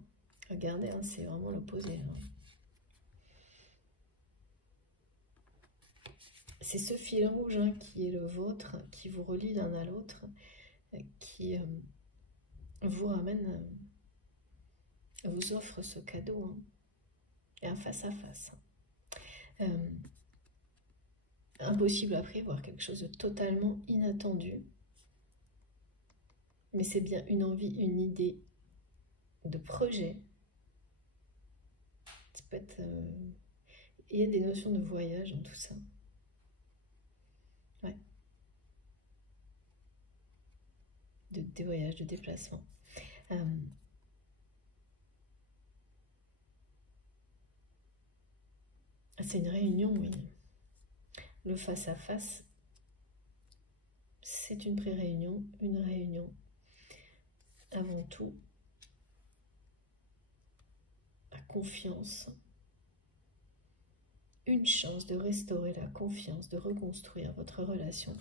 Regardez, hein, c'est vraiment l'opposé. Hein. C'est ce fil rouge hein, qui est le vôtre, qui vous relie l'un à l'autre, qui vous ramène, vous offre ce cadeau, hein, et un face-à-face. Impossible à prévoir, quelque chose de totalement inattendu. Mais c'est bien une envie, une idée de projet. Ça peut être, il y a des notions de voyage dans tout ça. Ouais. Des voyages, de déplacement. C'est une réunion, oui. Le face-à-face, c'est une pré-réunion, une réunion. Avant tout, la confiance. Une chance de restaurer la confiance, de reconstruire votre relation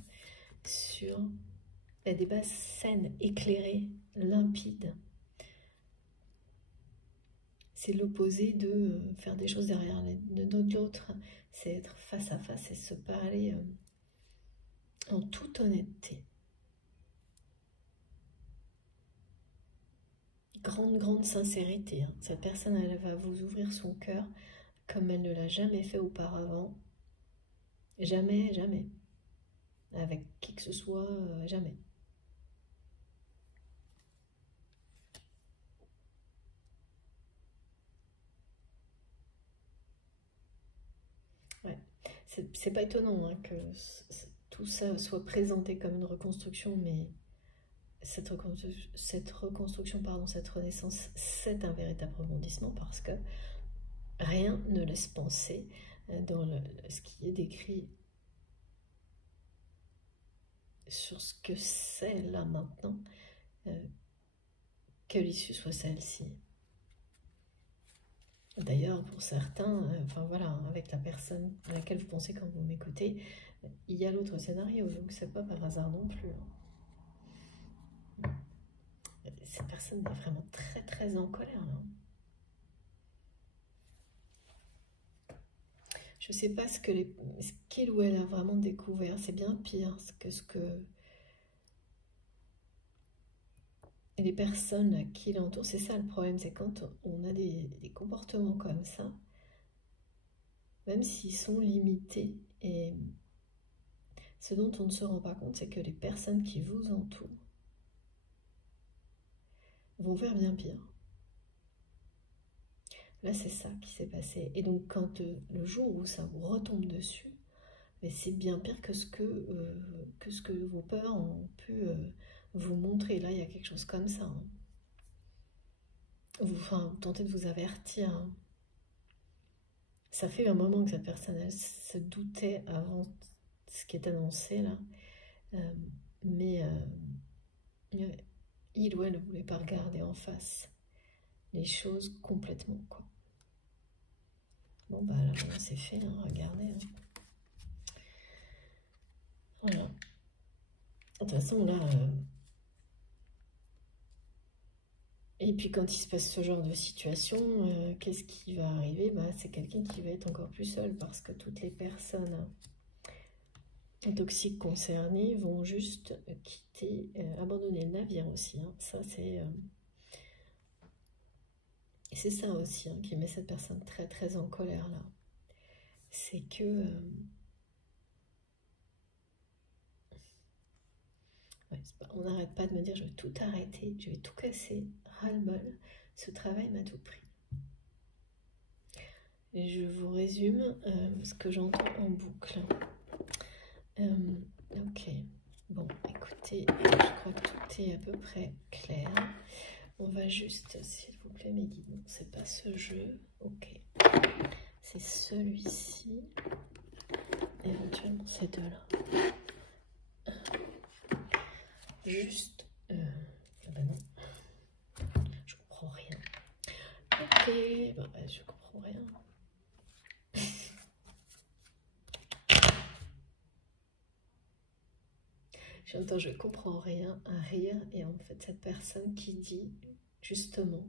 sur des bases saines, éclairées, limpides. C'est l'opposé de faire des choses derrière de l'autre. C'est être face à face et se parler en toute honnêteté. Grande sincérité. Hein. Cette personne, elle va vous ouvrir son cœur comme elle ne l'a jamais fait auparavant. Jamais. Avec qui que ce soit, jamais. Ouais. C'est pas étonnant hein, que tout ça soit présenté comme une reconstruction, mais cette reconstruction, pardon, cette renaissance, c'est un véritable rebondissement parce que rien ne laisse penser dans ce qui est décrit sur ce que c'est là maintenant, que l'issue soit celle-ci. D'ailleurs, pour certains, enfin voilà, avec la personne à laquelle vous pensez quand vous m'écoutez, il y a l'autre scénario, donc c'est pas par hasard non plus. Cette personne est vraiment très en colère là. Je ne sais pas ce qu'il ou elle a vraiment découvert. C'est bien pire que ce que Et les personnes qui l'entourent, c'est ça le problème, c'est quand on a des comportements comme ça, même s'ils sont limités, et ce dont on ne se rend pas compte, c'est que les personnes qui vous entourent vont faire bien pire. Là, c'est ça qui s'est passé. Et donc, quand le jour où ça vous retombe dessus, mais c'est bien pire que ce que vos peurs ont pu vous montrer. Là, il y a quelque chose comme ça. Hein. Vous tentez de vous avertir. Hein. Ça fait un moment que cette personne, elle se doutait avant ce qui est annoncé, là. Mais il ou elle ne voulait pas regarder en face les choses complètement, quoi. Bon, bah là, c'est fait, hein, regardez. Hein. Voilà. De toute façon, là... Et puis quand il se passe ce genre de situation, qu'est-ce qui va arriver? Bah, c'est quelqu'un qui va être encore plus seul parce que toutes les personnes toxiques concernées vont juste quitter, abandonner le navire aussi. Hein. Ça, c'est ça aussi hein, qui met cette personne très très en colère là. C'est que... on n'arrête pas de me dire je vais tout arrêter, je vais tout casser, ras-le-bol, ce travail m'a tout pris. Et je vous résume ce que j'entends en boucle. Ok, bon, écoutez, je crois que tout est à peu près clair. On va juste, s'il vous plaît, mes guides, non, c'est pas ce jeu, ok. C'est celui-ci, éventuellement ces deux-là. Juste, ben non, je comprends rien. Ok, bon, ben, je comprends rien. J'entends je comprends rien, un rire, et en fait cette personne qui dit justement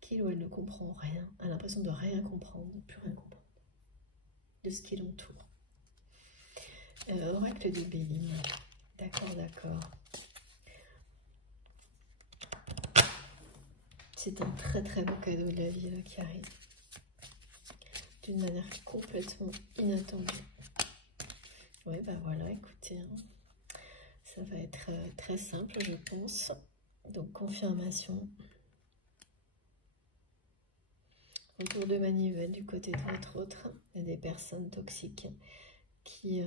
qu'il ou elle ne comprend rien, a l'impression de rien comprendre, de plus rien comprendre de ce qui l'entoure. Oracle de Béline, d'accord, d'accord. C'est un très très beau cadeau de la vie là, qui arrive d'une manière complètement inattendue. Ouais, bah voilà, écoutez, hein, ça va être très simple, je pense. Donc, confirmation. Retour de manivelle du côté de votre autre. Il y a des personnes toxiques qui...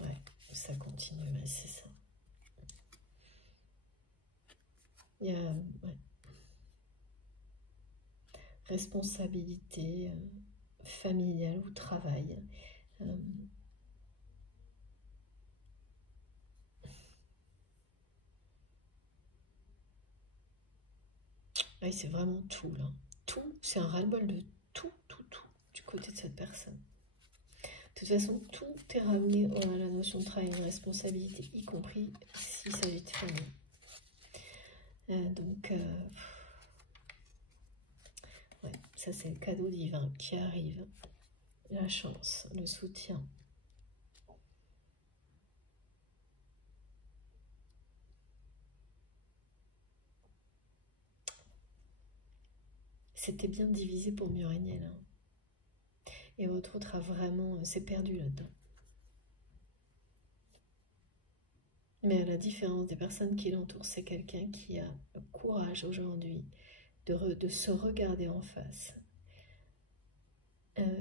ouais, ça continue, mais c'est ça. Il y a... ouais. Responsabilité familiale ou travail. Oui, c'est vraiment tout, là. Tout, c'est un ras-le-bol de tout, du côté de cette personne. De toute façon, tout est ramené à la notion de travail et de responsabilité, y compris s'il s'agit de famille. Donc, ouais, ça c'est le cadeau divin qui arrive. La chance, le soutien. C'était bien divisé pour mieux régner, là. Et votre autre a vraiment s'est perdu là-dedans. Mais à la différence des personnes qui l'entourent, c'est quelqu'un qui a le courage aujourd'hui de se regarder en face.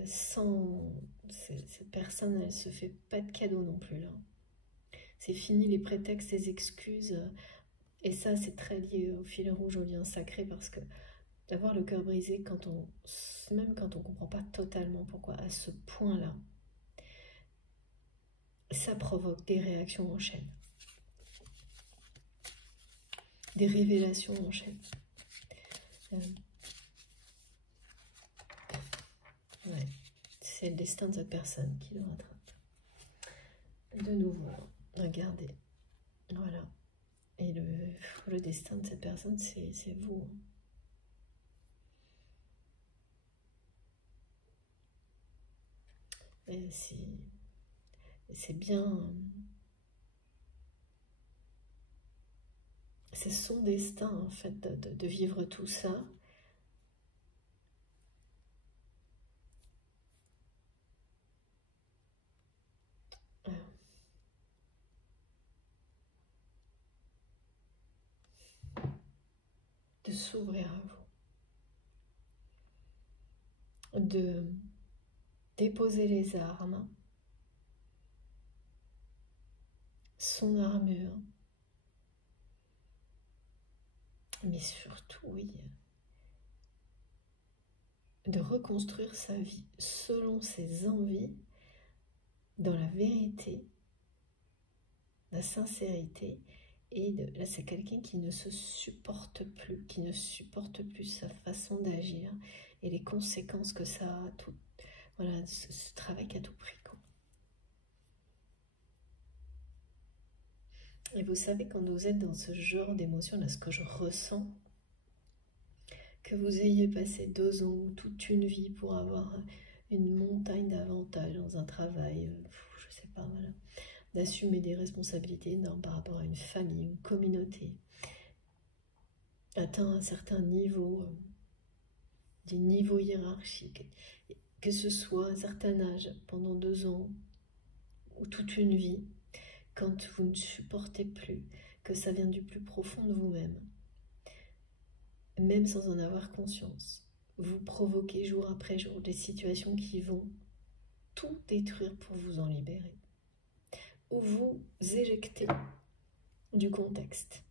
Cette personne, elle se fait pas de cadeau non plus là. C'est fini les prétextes, les excuses. Et ça, c'est très lié au fil rouge, au lien sacré, parce que d'avoir le cœur brisé, même quand on comprend pas totalement pourquoi, à ce point-là, ça provoque des réactions en chaîne. Des révélations en chaîne. Ouais, c'est le destin de cette personne qui le rattrape. De nouveau, regardez. Voilà. Et le destin de cette personne, c'est vous. Et C'est bien... C'est son destin, en fait, de vivre tout ça. De s'ouvrir à vous. De déposer les armes, son armure. Mais surtout, oui, de reconstruire sa vie selon ses envies, dans la vérité, la sincérité, et là c'est quelqu'un qui ne se supporte plus, qui ne supporte plus sa façon d'agir et les conséquences que ça a, tout, voilà, ce travail à tout prix, quoi. Et vous savez, quand vous êtes dans ce genre d'émotion, là, ce que je ressens, que vous ayez passé 2 ans ou toute une vie pour avoir une montagne d'avantages dans un travail, je sais pas, voilà, d'assumer des responsabilités énormes par rapport à une famille, une communauté, atteint un certain niveau, des niveaux hiérarchiques, que ce soit à un certain âge, pendant 2 ans ou toute une vie, quand vous ne supportez plus, que ça vient du plus profond de vous-même, même sans en avoir conscience, vous provoquez jour après jour des situations qui vont tout détruire pour vous en libérer, ou vous éjectez du contexte.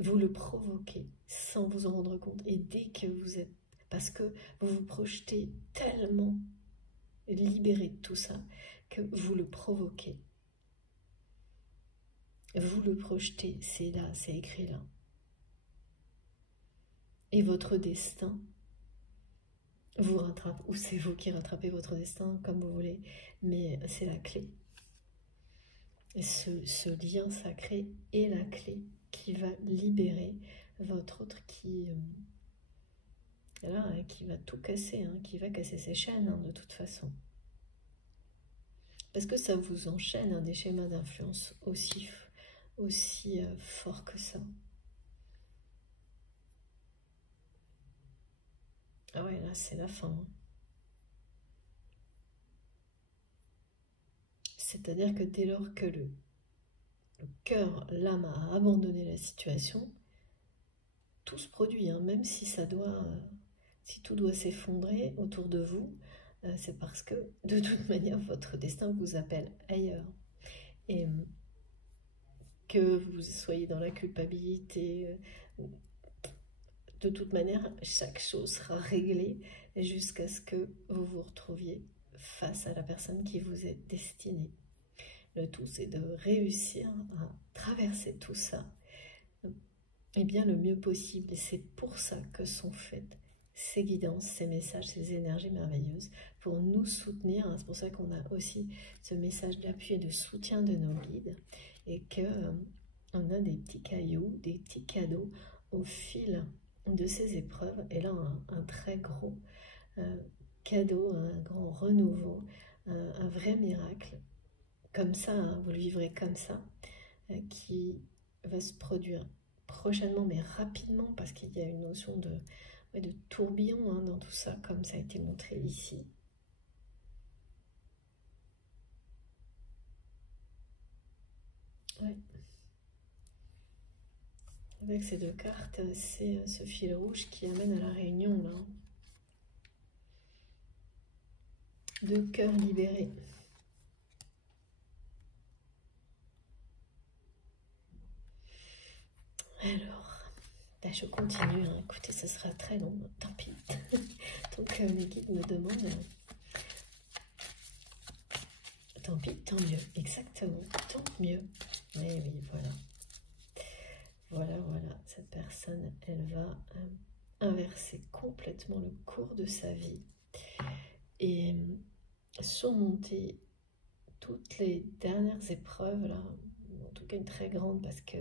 Vous le provoquez sans vous en rendre compte, et dès que vous êtes, parce que vous vous projetez tellement libéré de tout ça, que vous le provoquez. Vous le projetez, c'est là, c'est écrit là. Et votre destin vous rattrape, ou c'est vous qui rattrapez votre destin, comme vous voulez, mais c'est la clé. Et ce lien sacré est la clé qui va libérer votre autre qui va tout casser, hein, qui va casser ses chaînes, hein, de toute façon. Parce que ça vous enchaîne, hein, des schémas d'influence aussi forts que ça. Ah ouais, là c'est la fin. Hein. C'est-à-dire que dès lors que le cœur, l'âme a abandonné la situation, tout se produit, hein, même si ça doit, si tout doit s'effondrer autour de vous, c'est parce que de toute manière votre destin vous appelle ailleurs. Et que vous soyez dans la culpabilité, de toute manière, chaque chose sera réglée jusqu'à ce que vous vous retrouviez face à la personne qui vous est destinée. Le tout, c'est de réussir à traverser tout ça et bien le mieux possible. Et c'est pour ça que sont faites ces guidances, ces messages, ces énergies merveilleuses, pour nous soutenir. C'est pour ça qu'on a aussi ce message d'appui et de soutien de nos guides, et qu'on a des petits cailloux, des petits cadeaux au fil de ces épreuves. Et là, un très gros cadeau, un grand renouveau, un vrai miracle. Comme ça, hein, vous le vivrez comme ça, qui va se produire prochainement, mais rapidement, parce qu'il y a une notion de tourbillon, hein, dans tout ça, comme ça a été montré ici. Ouais. Avec ces 2 cartes, c'est ce fil rouge qui amène à la réunion, là. 2 cœurs libérés. Alors, ben je continue, hein. Écoutez, ce sera très long, tant pis. Donc les guides me demandent, tant pis, tant mieux, exactement, tant mieux. Mais oui, voilà. Voilà, cette personne, elle va inverser complètement le cours de sa vie et surmonter toutes les dernières épreuves, là, en tout cas une très grande, parce que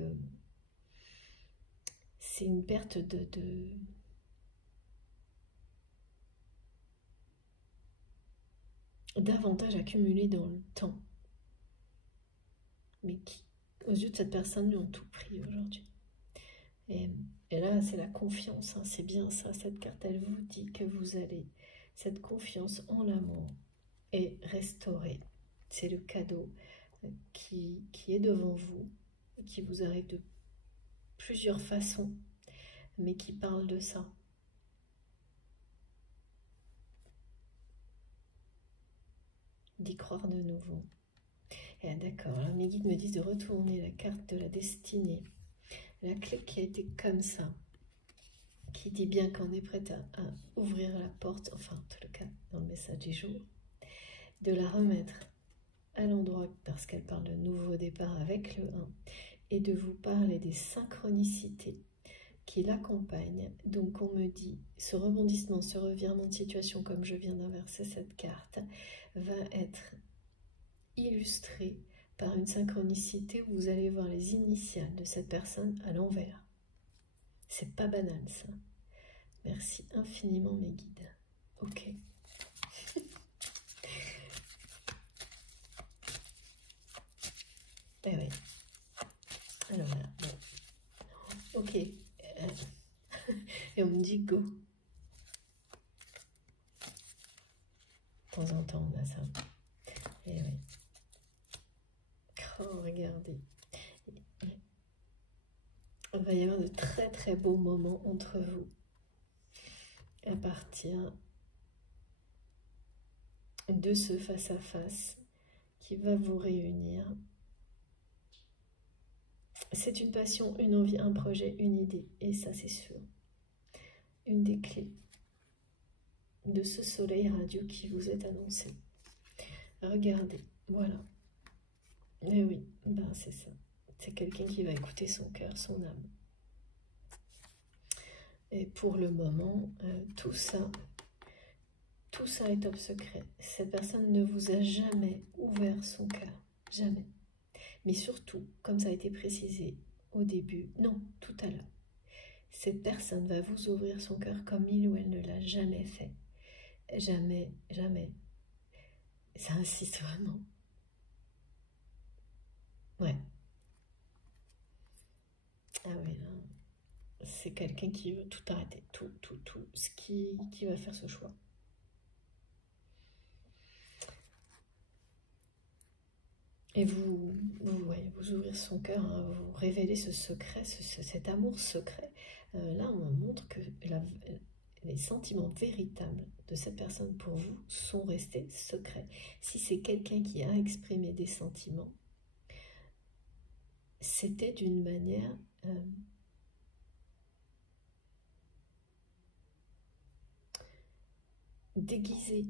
c'est une perte d'avantages accumulés dans le temps. mais qui, aux yeux de cette personne, lui ont tout pris aujourd'hui. Et là, c'est la confiance, hein, c'est bien ça. Cette carte, elle vous dit que vous allez, cette confiance en l'amour est restaurée. C'est le cadeau qui est devant vous, qui vous arrive de plusieurs façons, mais qui parle de ça. D'y croire de nouveau. Et d'accord, alors mes guides me disent de retourner la carte de la destinée. La clé qui a été comme ça, qui dit bien qu'on est prête à ouvrir la porte, enfin, en tout cas, dans le message du jour, de la remettre à l'endroit parce qu'elle parle de nouveau départ avec le 1 et de vous parler des synchronicités qui l'accompagnent. Donc on me dit, ce rebondissement, ce revirement de situation, comme je viens d'inverser cette carte, va être illustré par une synchronicité où vous allez voir les initiales de cette personne à l'envers. C'est pas banal ça. Merci infiniment mes guides. Ok. Eh oui. Alors voilà. Bon. Ok. Et on me dit go. De temps en temps on a ça. Et oui. Oh, regardez. Il va y avoir de très très beaux moments entre vous à partir de ce face-à-face qui va vous réunir. C'est une passion, une envie, un projet, une idée. Et ça, c'est sûr. Une des clés de ce soleil radieux qui vous est annoncé. Regardez, voilà. Et oui, ben c'est ça. C'est quelqu'un qui va écouter son cœur, son âme. Et pour le moment, tout ça est top secret. Cette personne ne vous a jamais ouvert son cœur. Jamais. Mais surtout, comme ça a été précisé au début, non, tout à l'heure, cette personne va vous ouvrir son cœur comme il ou elle ne l'a jamais fait. Jamais, jamais. Ça insiste vraiment. Ouais. Ah oui, c'est quelqu'un qui veut tout arrêter, tout, ce qui va faire ce choix. Et vous ouvrir son cœur, hein, vous révéler ce secret, cet amour secret. Là, on montre que les sentiments véritables de cette personne pour vous sont restés secrets. Si c'est quelqu'un qui a exprimé des sentiments, c'était d'une manière déguisée.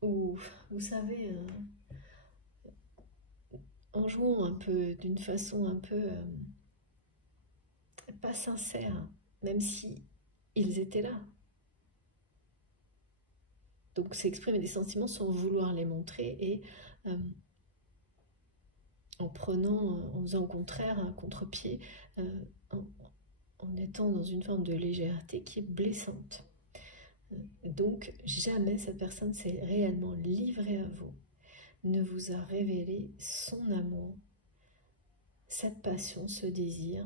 Ou, vous savez, en jouant un peu, d'une façon un peu pas sincère, même si ils étaient là. Donc c'est exprimer des sentiments sans vouloir les montrer et en faisant au contraire un contre-pied, en étant dans une forme de légèreté qui est blessante. Donc jamais cette personne s'est réellement livrée à vous, ne vous a révélé son amour, cette passion, ce désir,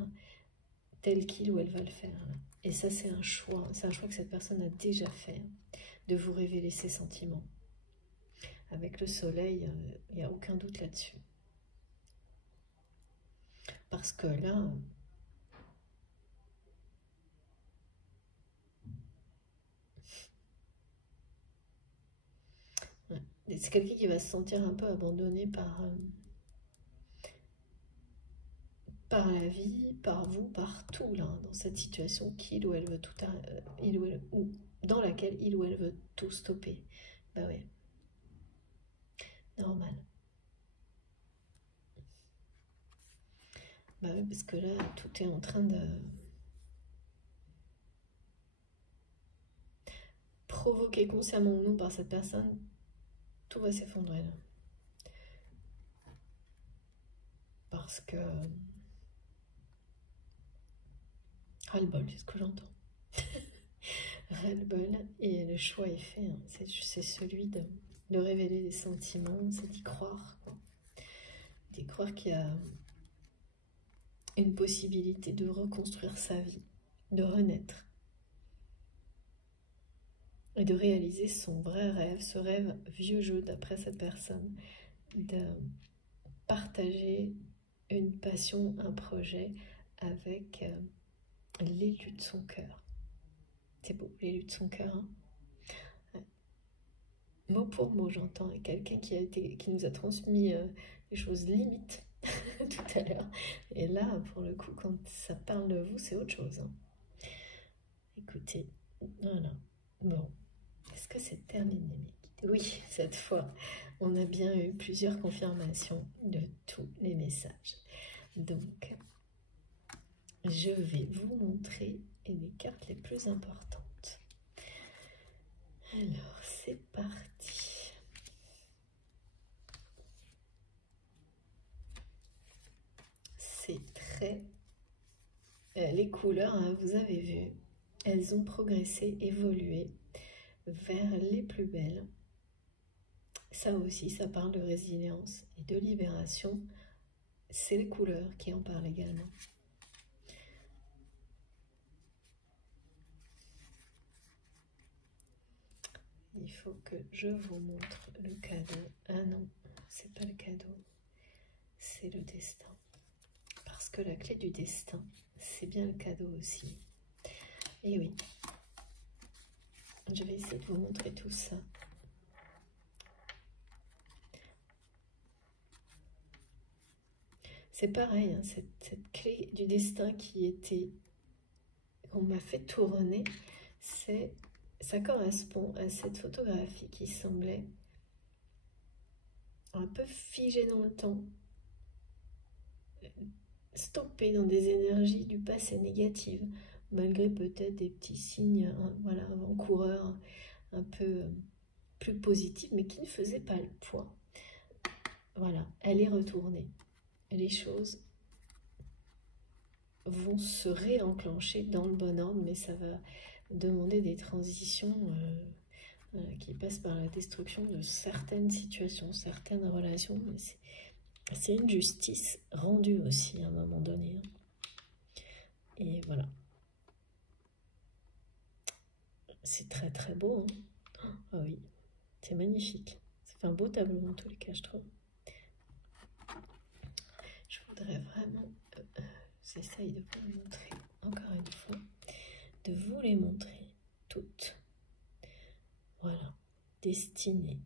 tel qu'il ou elle va le faire. Et ça, c'est un choix que cette personne a déjà fait, de vous révéler ses sentiments. Avec le soleil, il n'y a aucun doute là-dessus. Parce que là, c'est quelqu'un qui va se sentir un peu abandonné par la vie, par vous, par tout, là, dans cette situation qu'il ou elle veut tout, ou dans laquelle il ou elle veut tout stopper. Bah ouais, normal. Bah oui, parce que là, tout est en train de provoquer consciemment ou non par cette personne. Tout va s'effondrer là. Parce que ras-le-bol, c'est ce que j'entends. Ras-le-bol, et le choix est fait. Hein. C'est celui de révéler les sentiments, c'est d'y croire. Quoi. d'y croire qu'il y a une possibilité de reconstruire sa vie, de renaître et de réaliser son vrai rêve, ce rêve vieux jeu d'après cette personne, de partager une passion, un projet avec l'élu de son cœur. C'est beau, l'élu de son cœur. Hein, ouais. Mot pour mot, j'entends. Quelqu'un qui nous a transmis des choses limites tout à l'heure. Et là, pour le coup, quand ça parle de vous, c'est autre chose. Hein. Écoutez, voilà. Bon, est-ce que c'est terminé, mes guides? Oui, cette fois, on a bien eu plusieurs confirmations de tous les messages. Donc, je vais vous montrer les cartes les plus importantes. Alors, c'est parti. C'est très... les couleurs, hein, vous avez vu, elles ont progressé, évolué vers les plus belles. Ça aussi, ça parle de résilience et de libération. C'est les couleurs qui en parlent également. Il faut que je vous montre le cadeau. Ah non, c'est pas le cadeau, c'est le destin. Parce que la clé du destin, c'est bien le cadeau aussi. Et oui, je vais essayer de vous montrer tout ça. C'est pareil, hein, cette clé du destin qu'on m'a fait tourner, ça correspond à cette photographie qui semblait un peu figée dans le temps, stoppée dans des énergies du passé négatives, malgré peut-être des petits signes, hein, voilà, avant-coureurs un peu plus positifs, mais qui ne faisaient pas le poids. Voilà, elle est retournée. Les choses vont se réenclencher dans le bon ordre, mais ça va demander des transitions qui passent par la destruction de certaines situations, certaines relations. C'est une justice rendue aussi à un moment donné. Et voilà. C'est très très beau. Hein, ah oui, c'est magnifique. C'est un beau tableau en tous les cas, je trouve. Je voudrais vraiment, j'essaye de vous les montrer encore une fois, de vous les montrer toutes. Voilà, destinée,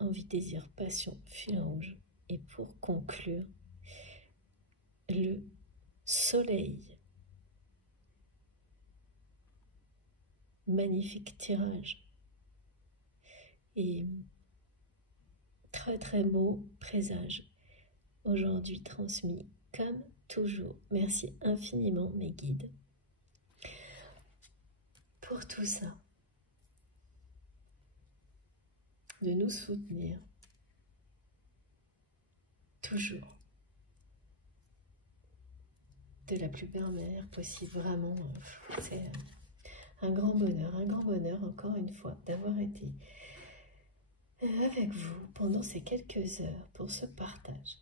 envie, désir, passion, fil rouge. Et pour conclure, le soleil. Magnifique tirage. Et très très beau présage. Aujourd'hui transmis comme toujours. Merci infiniment mes guides pour tout ça. De nous soutenir. Toujours. De la plus belle manière possible. Vraiment, c'est un grand bonheur encore une fois d'avoir été avec vous pendant ces quelques heures pour ce partage.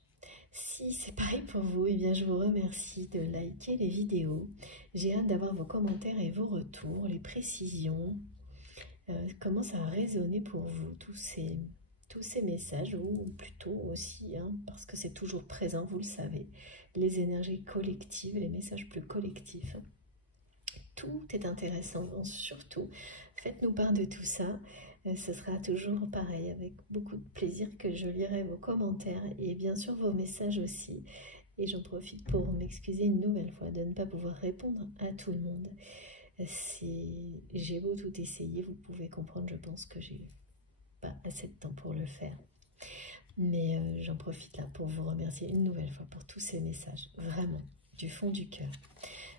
Si c'est pareil pour vous, eh bien je vous remercie de liker les vidéos. J'ai hâte d'avoir vos commentaires et vos retours, les précisions, comment ça a résonné pour vous, tous ces messages, ou plutôt aussi, hein, parce que c'est toujours présent, vous le savez, les énergies collectives, les messages plus collectifs. Tout est intéressant, surtout faites-nous part de tout ça. Ce sera toujours pareil, avec beaucoup de plaisir que je lirai vos commentaires et bien sûr vos messages aussi. Et j'en profite pour m'excuser une nouvelle fois de ne pas pouvoir répondre à tout le monde. J'ai beau tout essayer, vous pouvez comprendre, je pense que j'ai pas assez de temps pour le faire. Mais j'en profite là pour vous remercier une nouvelle fois pour tous ces messages, vraiment, du fond du cœur.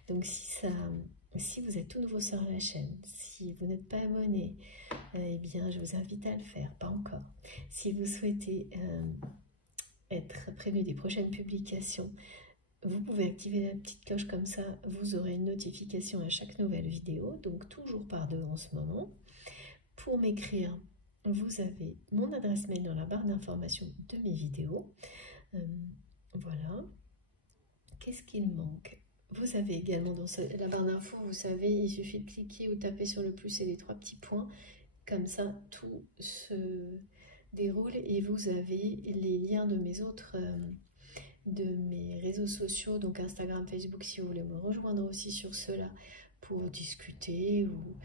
Donc si vous êtes tout nouveau sur la chaîne, si vous n'êtes pas abonné, eh bien je vous invite à le faire, pas encore. Si vous souhaitez être prévenu des prochaines publications, vous pouvez activer la petite cloche, comme ça vous aurez une notification à chaque nouvelle vidéo, donc toujours par 2 en ce moment. Pour m'écrire, vous avez mon adresse mail dans la barre d'information de mes vidéos. Voilà. Qu'est-ce qu'il manque? Vous avez également dans la barre d'infos, vous savez, il suffit de cliquer ou taper sur le plus et les 3 petits points. Comme ça, tout se déroule et vous avez les liens de de mes réseaux sociaux, donc Instagram, Facebook, si vous voulez me rejoindre aussi sur cela pour discuter ou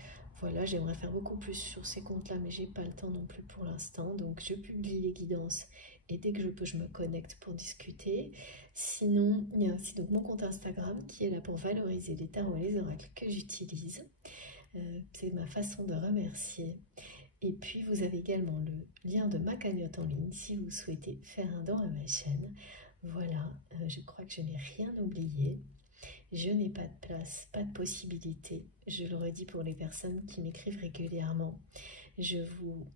voilà, j'aimerais faire beaucoup plus sur ces comptes-là, mais j'ai pas le temps non plus pour l'instant, donc je publie les guidances et dès que je peux, je me connecte pour discuter. Sinon, il y a aussi donc mon compte Instagram qui est là pour valoriser les tarots et les oracles que j'utilise. C'est ma façon de remercier. Et puis, vous avez également le lien de ma cagnotte en ligne si vous souhaitez faire un don à ma chaîne. Voilà, je crois que je n'ai rien oublié. Je n'ai pas de place, pas de possibilité. Je le redis pour les personnes qui m'écrivent régulièrement. Je vous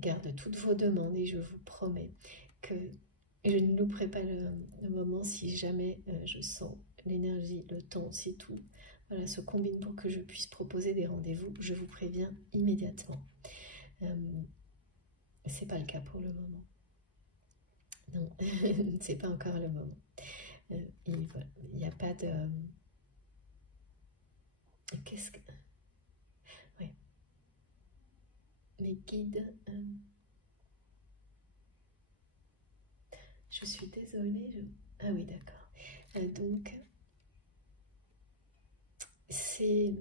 garde toutes vos demandes et je vous promets que je ne louperai pas le moment si jamais je sens l'énergie, le temps, si tout voilà, se combine pour que je puisse proposer des rendez-vous. Je vous préviens immédiatement. C'est pas le cas pour le moment. Non, c'est pas encore le moment. Et voilà, il n'y a pas de... Qu'est-ce que... Ouais. Mes guides... Je suis désolée. Ah oui, d'accord. Donc, ces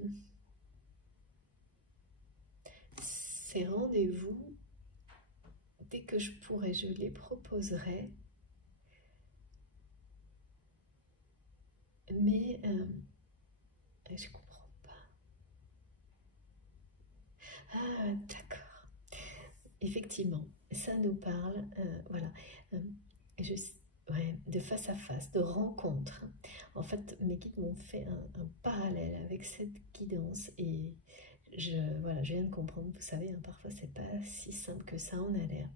rendez-vous, dès que je pourrai, je les proposerai. Mais je comprends pas. Ah, d'accord. Effectivement, ça nous parle, voilà, ouais, de face à face, de rencontre. En fait, mes guides m'ont fait un parallèle avec cette guidance et voilà, je viens de comprendre. Vous savez, hein, parfois c'est pas si simple que ça en a l'air.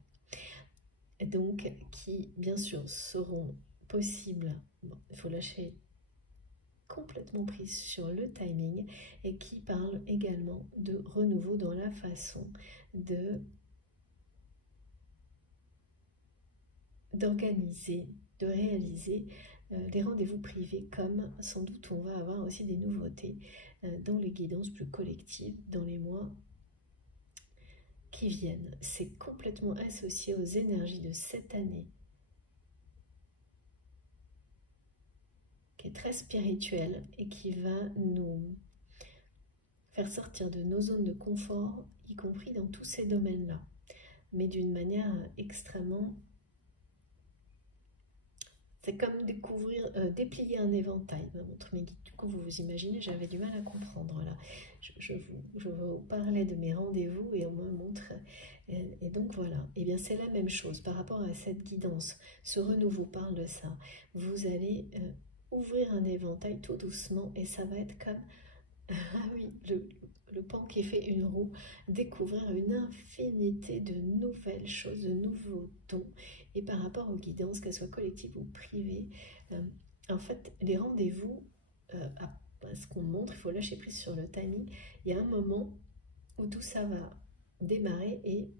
Donc, qui bien sûr seront possibles. Bon, il faut lâcher complètement prise sur le timing et qui parle également de renouveau dans la façon d'organiser, de réaliser des rendez-vous privés, comme sans doute on va avoir aussi des nouveautés dans les guidances plus collectives dans les mois qui viennent. C'est complètement associé aux énergies de cette année qui est très spirituelle et qui va nous faire sortir de nos zones de confort, y compris dans tous ces domaines-là, mais d'une manière extrêmement... C'est comme découvrir, déplier un éventail, me montre mes guides. Du coup, vous imaginez, j'avais du mal à comprendre. Là. Je vous parlais de mes rendez-vous et on me montre. Et donc voilà, et bien c'est la même chose par rapport à cette guidance. Ce renouveau parle de ça. Vous allez ouvrir un éventail tout doucement et ça va être comme, ah oui, le pan qui fait une roue, découvrir une infinité de nouvelles choses, de nouveaux dons. Et par rapport aux guidances, qu'elles soient collectives ou privées, en fait, les rendez-vous, à ce qu'on montre, il faut lâcher prise sur le timing. Il y a un moment où tout ça va démarrer et,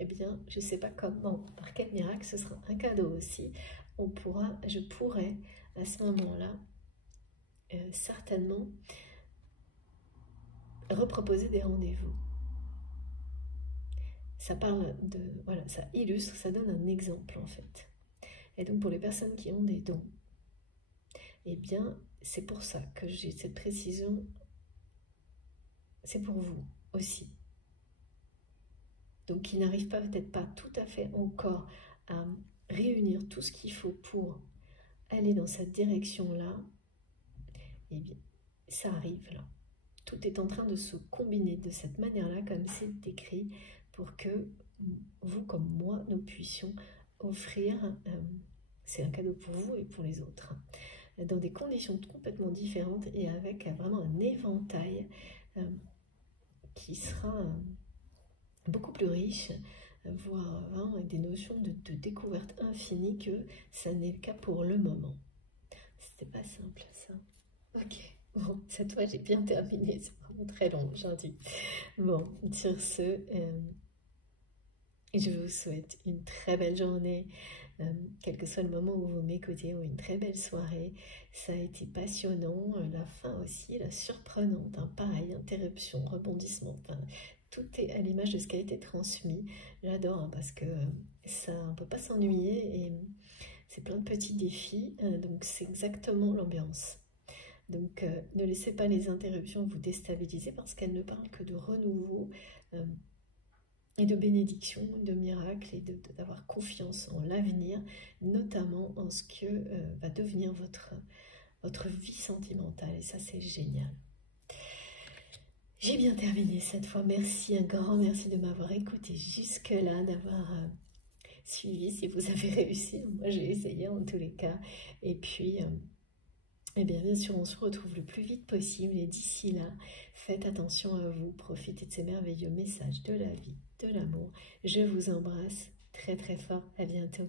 eh bien, je ne sais pas comment, par quel miracle, ce sera un cadeau aussi. Je pourrais, à ce moment-là, certainement, reproposer des rendez-vous. Ça parle de, voilà, ça illustre, ça donne un exemple en fait. Et donc pour les personnes qui ont des dons, eh bien c'est pour ça que j'ai cette précision, c'est pour vous aussi. Donc qui n'arrivent pas peut-être pas tout à fait encore à réunir tout ce qu'il faut pour aller dans cette direction-là, eh bien ça arrive là. Tout est en train de se combiner de cette manière-là, comme c'est décrit, pour que vous comme moi, nous puissions offrir, c'est un cadeau pour vous et pour les autres, dans des conditions complètement différentes et avec vraiment un éventail qui sera beaucoup plus riche, voire avec des notions de découverte infinie que ça n'est le cas pour le moment. C'était pas simple ça. Ok. Bon, cette fois j'ai bien terminé, c'est vraiment très long, j'en dis. Bon, sur ce, je vous souhaite une très belle journée. quel que soit le moment où vous m'écoutez, ou une très belle soirée. Ça a été passionnant, la fin aussi, la surprenante, hein, pareil, interruption, rebondissement, enfin, tout est à l'image de ce qui a été transmis. J'adore, hein, parce que ça, on ne peut pas s'ennuyer, et c'est plein de petits défis, donc c'est exactement l'ambiance. Donc ne laissez pas les interruptions vous déstabiliser, parce qu'elles ne parlent que de renouveau, et de bénédiction, de miracles, et d'avoir confiance en l'avenir, notamment en ce que va devenir votre vie sentimentale, et ça c'est génial. J'ai bien terminé cette fois, merci, un grand merci de m'avoir écouté jusque-là, d'avoir suivi si vous avez réussi, moi j'ai essayé en tous les cas, et puis eh bien sûr on se retrouve le plus vite possible, et d'ici là, faites attention à vous, profitez de ces merveilleux messages de la vie, de l'amour, je vous embrasse très très fort, à bientôt.